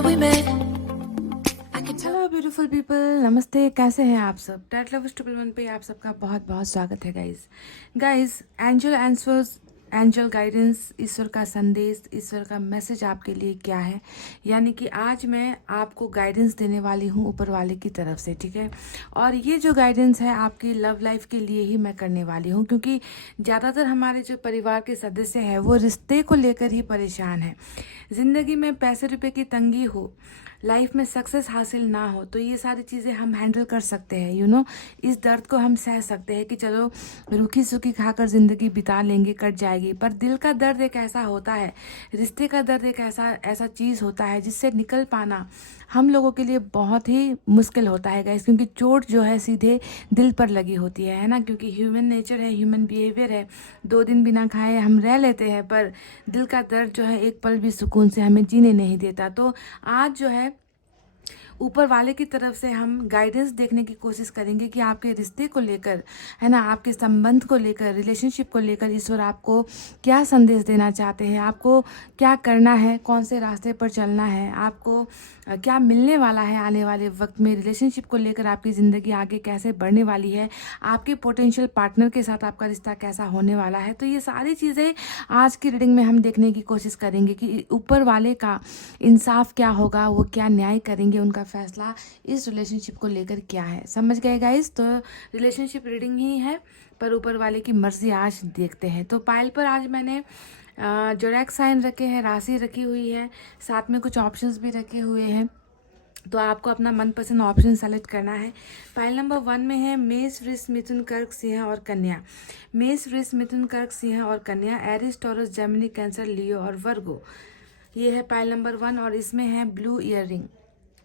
remember we met. I can tell. Hello beautiful people, नमस्ते। कैसे हैं आप सब? टेट लव ट्रिपल वन पे आप सबका बहुत बहुत स्वागत है guys. Angel answers, angel guidance, ईश्वर का संदेश, ईश्वर का मैसेज आपके लिए क्या है, यानी कि आज मैं आपको गाइडेंस देने वाली हूँ ऊपर वाले की तरफ से, ठीक है। और ये जो गाइडेंस है आपकी लव लाइफ के लिए ही मैं करने वाली हूँ, क्योंकि ज़्यादातर हमारे जो परिवार के सदस्य हैं वो रिश्ते को लेकर ही परेशान हैं। ज़िंदगी में पैसे रुपए की तंगी हो, लाइफ में सक्सेस हासिल ना हो, तो ये सारी चीज़ें हम हैंडल कर सकते हैं। इस दर्द को हम सह सकते हैं कि चलो रूखी सूखी खाकर ज़िंदगी बिता लेंगे, कट जाएगी। पर दिल का दर्द एक ऐसा होता है, रिश्ते का दर्द एक ऐसा ऐसा चीज़ होता है जिससे निकल पाना हम लोगों के लिए बहुत ही मुश्किल होता है गाइस, क्योंकि चोट जो है सीधे दिल पर लगी होती है ना। क्योंकि ह्यूमन नेचर है, ह्यूमन बिहेवियर है। 2 दिन बिना खाए हम रह लेते हैं, पर दिल का दर्द जो है एक पल भी सुकून से हमें जीने नहीं देता। तो आज जो है ऊपर वाले की तरफ से हम गाइडेंस देखने की कोशिश करेंगे कि आपके रिश्ते को लेकर, है ना, आपके संबंध को लेकर, रिलेशनशिप को लेकर ईश्वर आपको क्या संदेश देना चाहते हैं, आपको क्या करना है, कौन से रास्ते पर चलना है, आपको क्या मिलने वाला है आने वाले वक्त में, रिलेशनशिप को लेकर आपकी ज़िंदगी आगे कैसे बढ़ने वाली है, आपके पोटेंशियल पार्टनर के साथ आपका रिश्ता कैसा होने वाला है। तो ये सारी चीज़ें आज की रीडिंग में हम देखने की कोशिश करेंगे कि ऊपर वाले का इंसाफ क्या होगा, वो क्या न्याय करेंगे, उनका फैसला इस रिलेशनशिप को लेकर क्या है। समझ गए गाइस? तो रिलेशनशिप रीडिंग ही है, पर ऊपर वाले की मर्जी आज देखते हैं। तो पायल पर आज मैंने जोड़ैक साइन रखे हैं, राशि रखी हुई है, साथ में कुछ ऑप्शंस भी रखे हुए हैं। तो आपको अपना मनपसंद ऑप्शन सेलेक्ट करना है। पाइल नंबर 1 में है मेष, वृष, मिथुन, कर्क, सिंह और कन्या। मेष, वृष, मिथुन, कर्क, सिंह और कन्या, एरिस, टॉरस, जेमिनी, कैंसर, लियो और वर्गो। ये है पाइल नंबर 1 और इसमें है ब्लू ईयरिंग।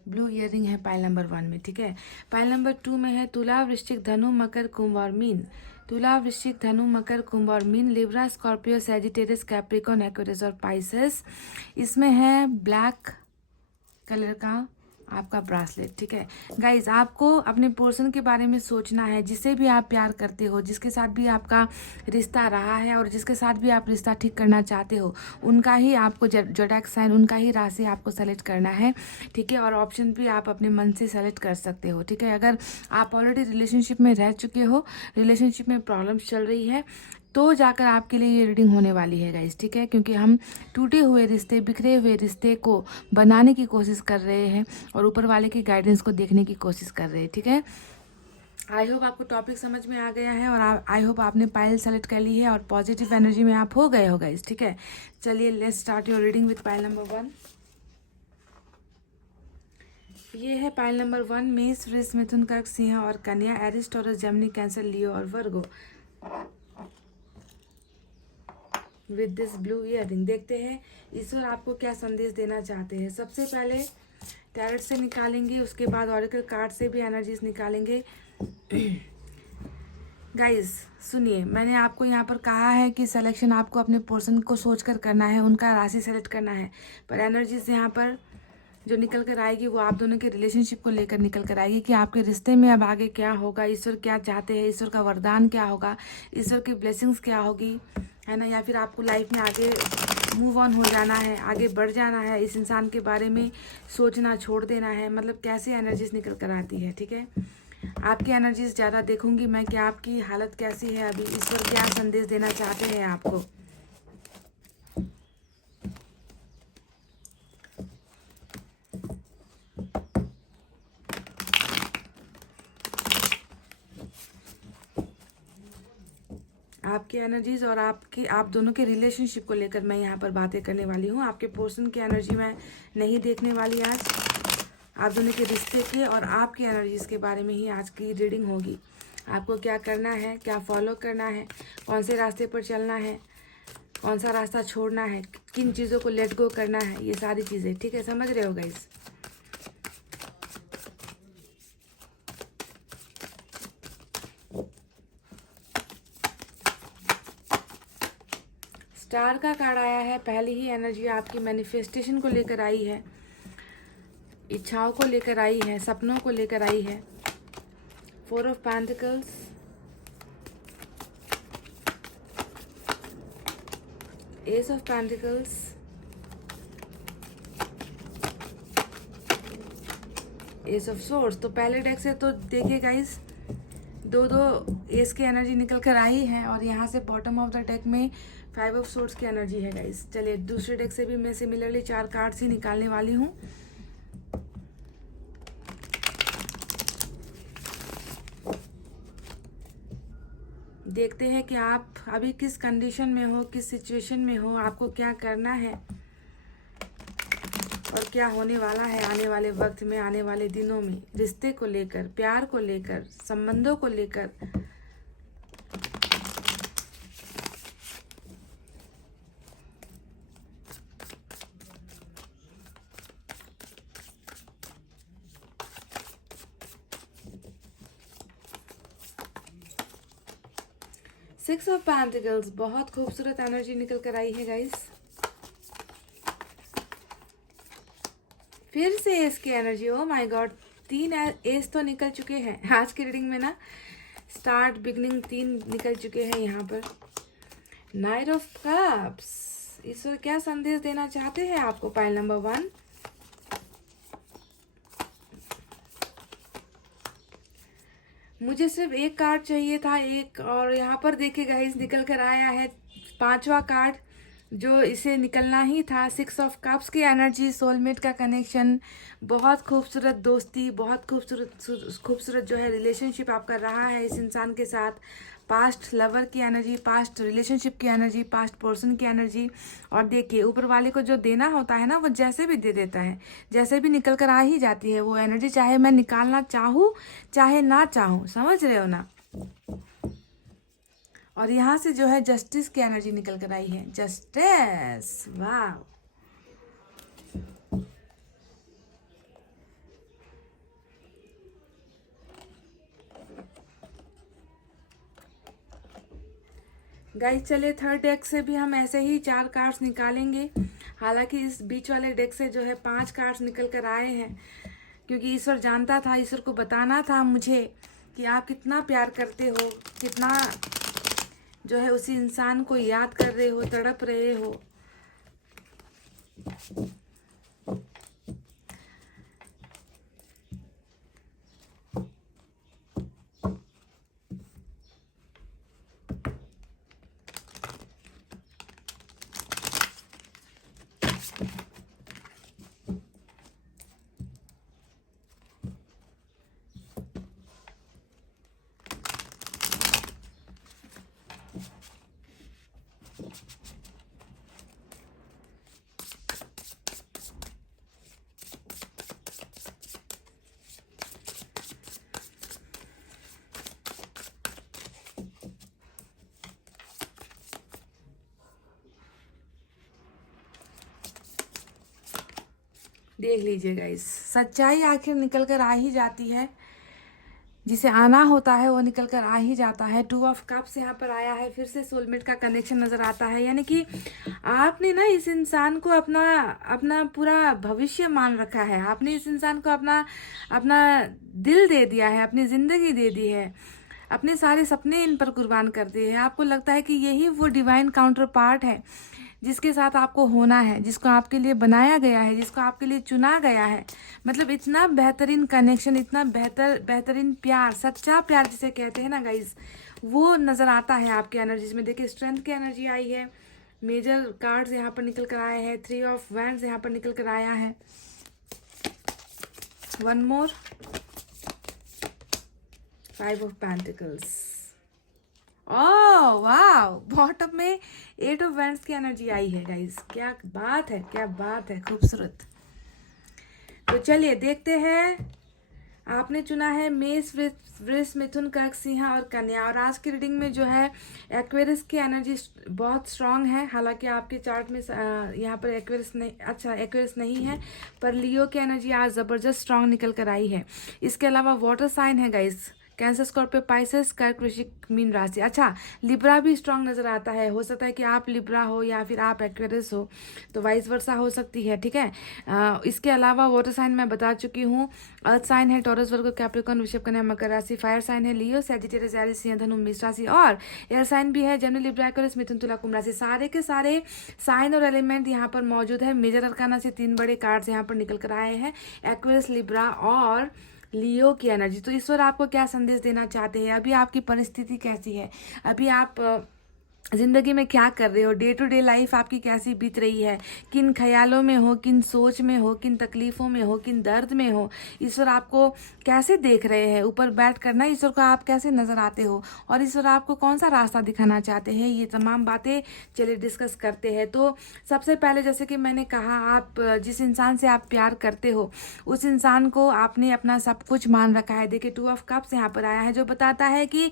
ब्लू ईयरिंग है पाइल नंबर 1 में, ठीक है। पाइल नंबर 2 में है तुला, वृश्चिक, धनु, मकर, कुंभ और मीन। तुला, वृश्चिक, धनु, मकर, कुंभ और मीन, Libra, Scorpio, Sagittarius, Capricorn, Aquarius और पाइसेस। इसमें है ब्लैक कलर का आपका ब्रासलेट, ठीक है। गाइज, आपको अपने पर्सन के बारे में सोचना है, जिसे भी आप प्यार करते हो, जिसके साथ भी आपका रिश्ता रहा है और जिसके साथ भी आप रिश्ता ठीक करना चाहते हो, उनका ही आपको जोड़ैक साइन, उनका ही राशि आपको सेलेक्ट करना है, ठीक है। और ऑप्शन भी आप अपने मन से सेलेक्ट कर सकते हो, ठीक है। अगर आप ऑलरेडी रिलेशनशिप में रह चुके हो, रिलेशनशिप में प्रॉब्लम्स चल रही है, तो जाकर आपके लिए ये रीडिंग होने वाली है गाइस, ठीक है। क्योंकि हम टूटे हुए रिश्ते, बिखरे हुए रिश्ते को बनाने की कोशिश कर रहे हैं और ऊपर वाले की गाइडेंस को देखने की कोशिश कर रहे हैं, ठीक है। आई होप आपको टॉपिक समझ में आ गया है और आई होप आपने पायल सेलेक्ट कर ली है और पॉजिटिव एनर्जी में आप हो गए हो गाइस, ठीक है। चलिए let's start your reading with pile number 1। ये है पायल नंबर 1, मेष, वृष, मिथुन, कर्क, सिंह और कन्या, एरिस, टॉरस, जेमिनी, कैंसर, लियो और वर्गो विद दिस ब्लू ईयरिंग। देखते हैं ईश्वर आपको क्या संदेश देना चाहते हैं। सबसे पहले टैरेट से निकालेंगे, उसके बाद ऑरेकल कार्ड से भी एनर्जीज निकालेंगे। गाइस सुनिए, मैंने आपको यहाँ पर कहा है कि सिलेक्शन आपको अपने पर्सन को सोचकर करना है, उनका राशि सेलेक्ट करना है। पर एनर्जीज यहाँ पर जो निकल कर आएगी वो आप दोनों के रिलेशनशिप को लेकर निकल कर आएगी कि आपके रिश्ते में अब आगे क्या होगा, ईश्वर क्या चाहते हैं, ईश्वर का वरदान क्या होगा, ईश्वर की ब्लेसिंग्स क्या होगी, है ना। या फिर आपको लाइफ में आगे मूव ऑन हो जाना है, आगे बढ़ जाना है, इस इंसान के बारे में सोचना छोड़ देना है। मतलब कैसे एनर्जीज निकल कर आती है, ठीक है। आपकी एनर्जीज ज़्यादा देखूंगी मैं कि आपकी हालत कैसी है अभी, ईश्वर क्या संदेश देना चाहते हैं आपको। आपकी एनर्जीज और आप दोनों के रिलेशनशिप को लेकर मैं यहाँ पर बातें करने वाली हूँ। आपके पर्सन की एनर्जी मैं नहीं देखने वाली आज, आप दोनों के रिश्ते के और आपकी एनर्जीज के बारे में ही आज की रीडिंग होगी। आपको क्या करना है, क्या फॉलो करना है, कौन से रास्ते पर चलना है, कौन सा रास्ता छोड़ना है, किन चीज़ों को लेट गो करना है, ये सारी चीज़ें, ठीक है। समझ रहे हो गाइस? स्टार का कार्ड आया है। पहली ही एनर्जी आपकी मैनिफेस्टेशन को लेकर आई है, इच्छाओं को लेकर आई है, सपनों को लेकर आई है। 4 of pentacles, S of pentacles, S of source. तो पहले डेक से तो देखिए गाइस, दो दो एस की एनर्जी निकल कर आई है और यहाँ से बॉटम ऑफ द डेक में 5 ऑफ सोर्स की एनर्जी है गाइस। चलिए दूसरे डेक से भी मैं सिमिलरली 4 कार्ड्स ही निकालने वाली हूँ। देखते हैं कि आप अभी किस कंडीशन में हो, किस सिचुएशन में हो, आपको क्या करना है और क्या होने वाला है आने वाले वक्त में, आने वाले दिनों में, रिश्ते को लेकर, प्यार को लेकर, संबंधों को लेकर। सिक्स ऑफ पेंटिकल्स, बहुत खूबसूरत एनर्जी निकल कर आई है गाइस। फिर से एस की energy, oh my God, 3 S तो निकल चुके हैं आज की रीडिंग में ना। स्टार्ट, बिगनिंग 3 निकल चुके हैं यहाँ पर। नाइट ऑफ कप्स, ईश्वर क्या संदेश देना चाहते हैं आपको? पाइल नंबर 1, मुझे सिर्फ एक कार्ड चाहिए था, एक, और यहाँ पर देखिए गाइस निकल कर आया है 5वां कार्ड जो इसे निकलना ही था। 6 ऑफ कप्स की एनर्जी, सोलमेट का कनेक्शन, बहुत खूबसूरत दोस्ती, बहुत खूबसूरत जो है रिलेशनशिप आपका रहा है इस इंसान के साथ। पास्ट लवर की एनर्जी, पास्ट रिलेशनशिप की एनर्जी, पास्ट पर्सन की एनर्जी। और देखिए ऊपर वाले को जो देना होता है ना, वो जैसे भी दे देता है, जैसे भी निकल कर आ ही जाती है वो एनर्जी, चाहे मैं निकालना चाहूँ चाहे ना चाहूँ, समझ रहे हो ना। और यहाँ से जो है जस्टिस की एनर्जी निकल कर आई है, जस्टिस, वाह। गाइस चले थर्ड डेक से भी हम ऐसे ही 4 कार्ड्स निकालेंगे। हालांकि इस बीच वाले डेक से जो है 5 कार्ड्स निकल कर आए हैं, क्योंकि ईश्वर जानता था, ईश्वर को बताना था मुझे कि आप कितना प्यार करते हो, कितना जो है उसी इंसान को याद कर रहे हो, तड़प रहे हो। देख लीजिए गाइस, सच्चाई आखिर निकल कर आ ही जाती है, जिसे आना होता है वो निकल कर आ ही जाता है। 2 ऑफ कप्स यहाँ पर आया है, फिर से सोलमेट का कनेक्शन नजर आता है। यानी कि आपने ना इस इंसान को अपना अपना पूरा भविष्य मान रखा है, आपने इस इंसान को अपना अपना दिल दे दिया है, अपनी जिंदगी दे दी है, अपने सारे सपने इन पर कुर्बान कर दिए हैं। आपको लगता है कि यही वो डिवाइन काउंटर पार्ट है जिसके साथ आपको होना है, जिसको आपके लिए बनाया गया है, जिसको आपके लिए चुना गया है। मतलब इतना बेहतरीन कनेक्शन, इतना बेहतरीन प्यार, सच्चा प्यार जिसे कहते हैं ना गाइस, वो नज़र आता है आपकी एनर्जीज में। देखिए स्ट्रेंथ की एनर्जी आई है, मेजर कार्ड्स यहाँ पर निकल कर आए हैं, 3 ऑफ वैंड्स यहाँ पर निकल कर आया है, 1 मोर, 5 ऑफ पेंटिकल्स। ओह वाह, बॉटम में 8 ऑफ वैंड्स की एनर्जी आई है गाइस। क्या बात है, क्या बात है, खूबसूरत। तो चलिए देखते हैं, आपने चुना है मेष, वृष, मिथुन, कर्क, सिंह और कन्या। और आज की रीडिंग में जो है एक्वेरियस की एनर्जी बहुत स्ट्रांग है। हालांकि आपके चार्ट में यहाँ पर एक्वेरियस नहीं, अच्छा एक्वेरियस नहीं है, पर लियो की एनर्जी आज ज़बरदस्त स्ट्रांग निकल कर आई है। इसके अलावा वाटर साइन है गाइस, कैंसर, स्कॉर्पियो, पाइसेस, कर्क, वृश्चिक, मीन राशि। अच्छा, लिब्रा भी स्ट्रांग नजर आता है। हो सकता है कि आप लिब्रा हो या फिर आप एक्वेरियस हो, तो वाइस वर्सा हो सकती है। ठीक है, इसके अलावा वाटर साइन मैं बता चुकी हूँ। अर्थ साइन है टॉरस, वर्गो, कैप्रिकॉर्न, वृषभ, कन्या, मकर राशि। फायर साइन है लियो, सैजिटेरियस, एरिस, सिंह, धनु, मेष राशि। और एयर साइन भी है जेमिनी, लिब्रा, एक्वेरियस, मिथुन, तुला, कुंभ राशि। सारे के सारे साइन और एलिमेंट यहाँ पर मौजूद है। मेजर अरकाना से 3 बड़े कार्ड्स यहाँ पर निकल कर आए हैं, एक्वेरियस, लिब्रा और लियो की एनर्जी। तो ईश्वर आपको क्या संदेश देना चाहते हैं? अभी आपकी परिस्थिति कैसी है? अभी आप जिंदगी में क्या कर रहे हो? डे टू डे लाइफ आपकी कैसी बीत रही है? किन ख्यालों में हो, किन सोच में हो, किन तकलीफों में हो, किन दर्द में हो? ईश्वर आपको कैसे देख रहे हैं? ऊपर बैठ कर ना ईश्वर को आप कैसे नजर आते हो, और ईश्वर आपको कौन सा रास्ता दिखाना चाहते हैं? ये तमाम बातें चलिए डिस्कस करते हैं। तो सबसे पहले जैसे कि मैंने कहा, आप जिस इंसान से आप प्यार करते हो उस इंसान को आपने अपना सब कुछ मान रखा है। देखिए 2 ऑफ कप्स यहाँ पर आया है, जो बताता है कि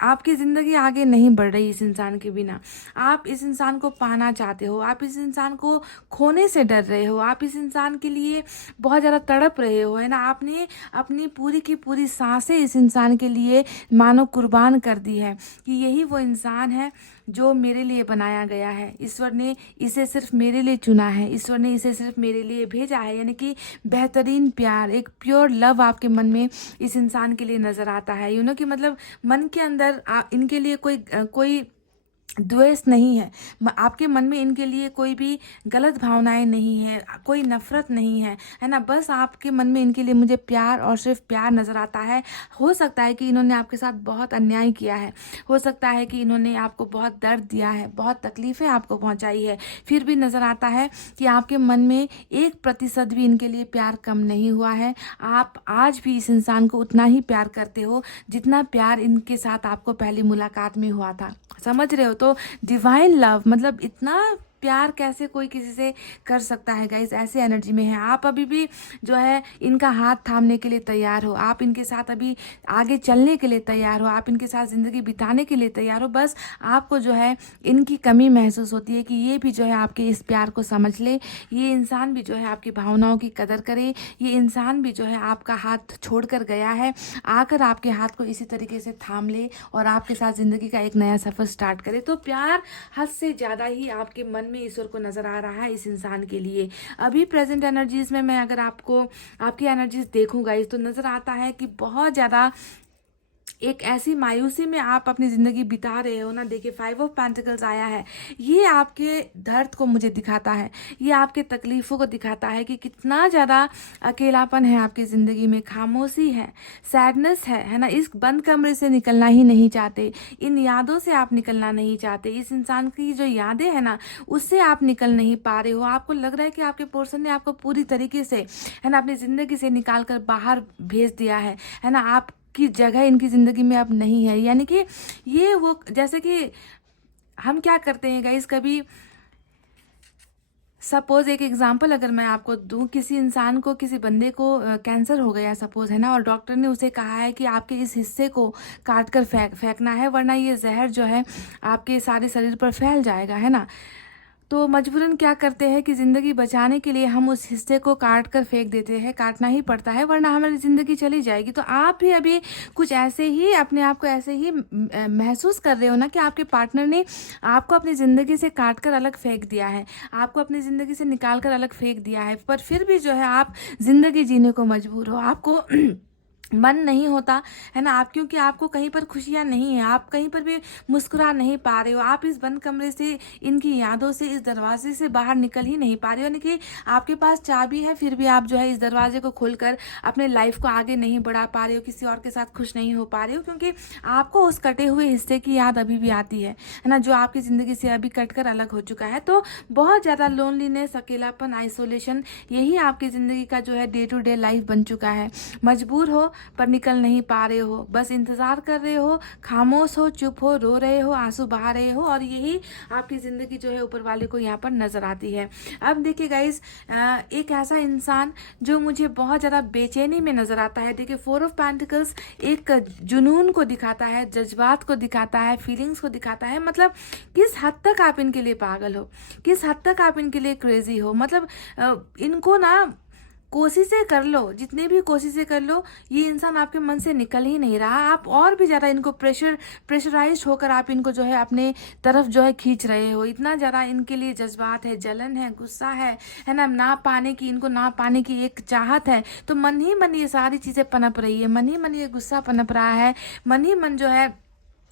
आपकी जिंदगी आगे नहीं बढ़ रही इस इंसान के बिना। आप इस इंसान को पाना चाहते हो, आप इस इंसान को खोने से डर रहे हो, आप इस इंसान के लिए बहुत ज़्यादा तड़प रहे हो, है ना। आपने अपनी पूरी की पूरी सांसें इस इंसान के लिए मानो कुर्बान कर दी है कि यही वो इंसान है जो मेरे लिए बनाया गया है। ईश्वर ने इसे सिर्फ मेरे लिए चुना है, ईश्वर ने इसे सिर्फ मेरे लिए भेजा है। यानी कि बेहतरीन प्यार, एक प्योर लव आपके मन में इस इंसान के लिए नजर आता है। यू नो कि मतलब मन के अंदर इनके लिए कोई द्वेष नहीं है, आपके मन में इनके लिए कोई भी गलत भावनाएं नहीं है, कोई नफरत नहीं है, है ना। बस आपके मन में इनके लिए मुझे प्यार और सिर्फ प्यार नजर आता है। हो सकता है कि इन्होंने आपके साथ बहुत अन्याय किया है, हो सकता है कि इन्होंने आपको बहुत दर्द दिया है, बहुत तकलीफें आपको पहुंचाई है, फिर भी नजर आता है कि आपके मन में 1% भी इनके लिए प्यार कम नहीं हुआ है। आप आज भी इस इंसान को उतना ही प्यार करते हो जितना प्यार इनके साथ आपको पहली मुलाकात में हुआ था। समझ रहे हो? तो डिवाइन लव मतलब इतना प्यार कैसे कोई किसी से कर सकता है गाइस? ऐसे एनर्जी में है आप। अभी भी जो है इनका हाथ थामने के लिए तैयार हो, आप इनके साथ अभी आगे चलने के लिए तैयार हो, आप इनके साथ ज़िंदगी बिताने के लिए तैयार हो। बस आपको जो है इनकी कमी महसूस होती है कि ये भी जो है आपके इस प्यार को समझ ले, ये इंसान भी जो है आपकी भावनाओं की कदर करे, ये इंसान भी जो है आपका हाथ छोड़ कर गया है, आकर आपके हाथ को इसी तरीके से थाम ले और आपके साथ ज़िंदगी का एक नया सफ़र स्टार्ट करे। तो प्यार हद से ज़्यादा ही आपके मन में ईश्वर को नजर आ रहा है इस इंसान के लिए। अभी प्रेजेंट एनर्जीज में मैं अगर आपको आपकी एनर्जीज देखूंगा इस, तो नजर आता है कि बहुत ज्यादा एक ऐसी मायूसी में आप अपनी ज़िंदगी बिता रहे हो ना। देखिए 5 ऑफ पेंटिकल्स आया है, ये आपके दर्द को मुझे दिखाता है, ये आपके तकलीफ़ों को दिखाता है कि कितना ज़्यादा अकेलापन है आपकी ज़िंदगी में, खामोशी है, सैडनेस है ना। इस बंद कमरे से निकलना ही नहीं चाहते, इन यादों से आप निकलना नहीं चाहते, इस इंसान की जो यादें हैं ना उससे आप निकल नहीं पा रहे हो। आपको लग रहा है कि आपके पर्सन ने आपको पूरी तरीके से, है ना, अपनी ज़िंदगी से निकाल कर बाहर भेज दिया है ना। आप की जगह इनकी ज़िंदगी में अब नहीं है। यानी कि ये वो, जैसे कि हम क्या करते हैं गाइस, कभी सपोज एक एग्जांपल अगर मैं आपको दूं, किसी इंसान को, किसी बंदे को कैंसर हो गया सपोज, है ना, और डॉक्टर ने उसे कहा है कि आपके इस हिस्से को काट कर फेंकना है, वरना ये जहर जो है आपके सारे शरीर पर फैल जाएगा, है ना। तो मजबूरन क्या करते हैं कि ज़िंदगी बचाने के लिए हम उस हिस्से को काट कर फेंक देते हैं, काटना ही पड़ता है वरना हमारी ज़िंदगी चली जाएगी। तो आप भी अभी कुछ ऐसे ही अपने आप को ऐसे ही महसूस कर रहे हो ना कि आपके पार्टनर ने आपको अपनी ज़िंदगी से काट कर अलग फेंक दिया है, आपको अपनी ज़िंदगी से निकाल कर अलग फेंक दिया है, पर फिर भी जो है आप ज़िंदगी जीने को मजबूर हो, आपको मन नहीं होता, है ना। आप क्योंकि आपको कहीं पर खुशियाँ नहीं है, आप कहीं पर भी मुस्कुरा नहीं पा रहे हो, आप इस बंद कमरे से, इनकी यादों से, इस दरवाजे से बाहर निकल ही नहीं पा रहे हो। यानी कि आपके पास चाबी है फिर भी आप जो है इस दरवाजे को खोलकर अपने लाइफ को आगे नहीं बढ़ा पा रहे हो, किसी और के साथ खुश नहीं हो पा रहे हो, क्योंकि आपको उस कटे हुए हिस्से की याद अभी भी आती है ना, जो आपकी ज़िंदगी से अभी कट कर अलग हो चुका है। तो बहुत ज़्यादा लोनलीनेस, अकेलापन, आइसोलेशन, यही आपकी ज़िंदगी का जो है डे टू डे लाइफ बन चुका है। मजबूर हो पर निकल नहीं पा रहे हो, बस इंतजार कर रहे हो, खामोश हो, चुप हो, रो रहे हो, आंसू बहा रहे हो, और यही आपकी ज़िंदगी जो है ऊपर वाले को यहाँ पर नज़र आती है। अब देखिए गाइस, एक ऐसा इंसान जो मुझे बहुत ज़्यादा बेचैनी में नज़र आता है। देखिए 4 ऑफ पेंटिकल्स एक जुनून को दिखाता है, जज्बात को दिखाता है, फीलिंग्स को दिखाता है। मतलब किस हद तक आप इनके लिए पागल हो, किस हद तक आप इनके लिए क्रेजी हो। मतलब इनको ना कोशिशें कर लो, जितने भी कोशिशें कर लो, ये इंसान आपके मन से निकल ही नहीं रहा। आप और भी ज़्यादा इनको प्रेशराइज्ड होकर आप इनको जो है अपने तरफ जो है खींच रहे हो। इतना ज़्यादा इनके लिए जज्बात है, जलन है, गुस्सा है ना पाने की, इनको ना पाने की एक चाहत है। तो मन ही मन ये सारी चीज़ें पनप रही है, मन ही मन ये गुस्सा पनप रहा है, मन ही मन जो है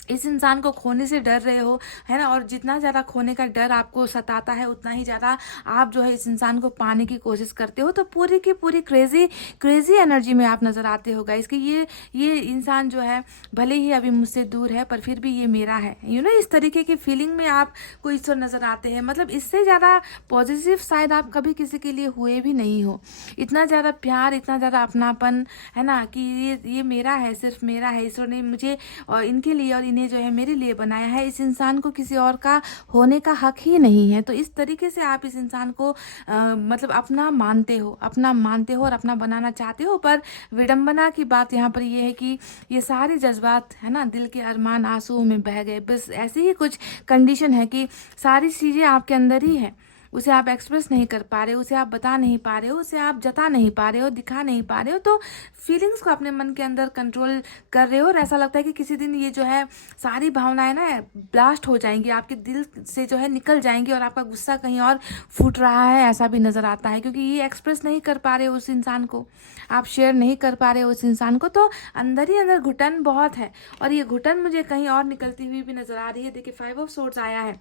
इस इंसान को खोने से डर रहे हो, है ना। और जितना ज़्यादा खोने का डर आपको सताता है, उतना ही ज़्यादा आप जो है इस इंसान को पाने की कोशिश करते हो। तो पूरी की पूरी क्रेजी एनर्जी में आप नज़र आते हो गाइस कि ये इंसान जो है भले ही अभी मुझसे दूर है, पर फिर भी ये मेरा है, इस तरीके की फीलिंग में आप कोई तो नज़र आते हैं। मतलब इससे ज़्यादा पॉजिटिव शायद आप कभी किसी के लिए हुए भी नहीं हो। इतना ज़्यादा प्यार, इतना ज़्यादा अपनापन, है ना, कि ये मेरा है, सिर्फ मेरा है, ईश्वर ने मुझे और इनके लिए और जो है मेरे लिए बनाया है। इस इंसान को किसी और का होने का हक ही नहीं है। तो इस तरीके से आप इस इंसान को मतलब अपना मानते हो और अपना बनाना चाहते हो। पर विडंबना की बात यहाँ पर ये है कि ये सारे जज्बात, है ना, दिल के अरमान आंसुओं में बह गए। बस ऐसी ही कुछ कंडीशन है कि सारी चीज़ें आपके अंदर ही है, उसे आप एक्सप्रेस नहीं कर पा रहे हो, उसे आप बता नहीं पा रहे हो, उसे आप जता नहीं पा रहे हो, दिखा नहीं पा रहे हो। तो फीलिंग्स को अपने मन के अंदर कंट्रोल कर रहे हो, और ऐसा लगता है कि किसी दिन ये जो है सारी भावनाएं ना ब्लास्ट हो जाएंगी, आपके दिल से जो है निकल जाएंगी, और आपका गुस्सा कहीं और फूट रहा है, ऐसा भी नज़र आता है। क्योंकि ये एक्सप्रेस नहीं कर पा रहे हो उस इंसान को, आप शेयर नहीं कर पा रहे हो उस इंसान को। तो अंदर ही अंदर घुटन बहुत है, और ये घुटन मुझे कहीं और निकलती हुई भी नज़र आ रही है। देखिए 5 ऑफ सोर्ड्स आया है।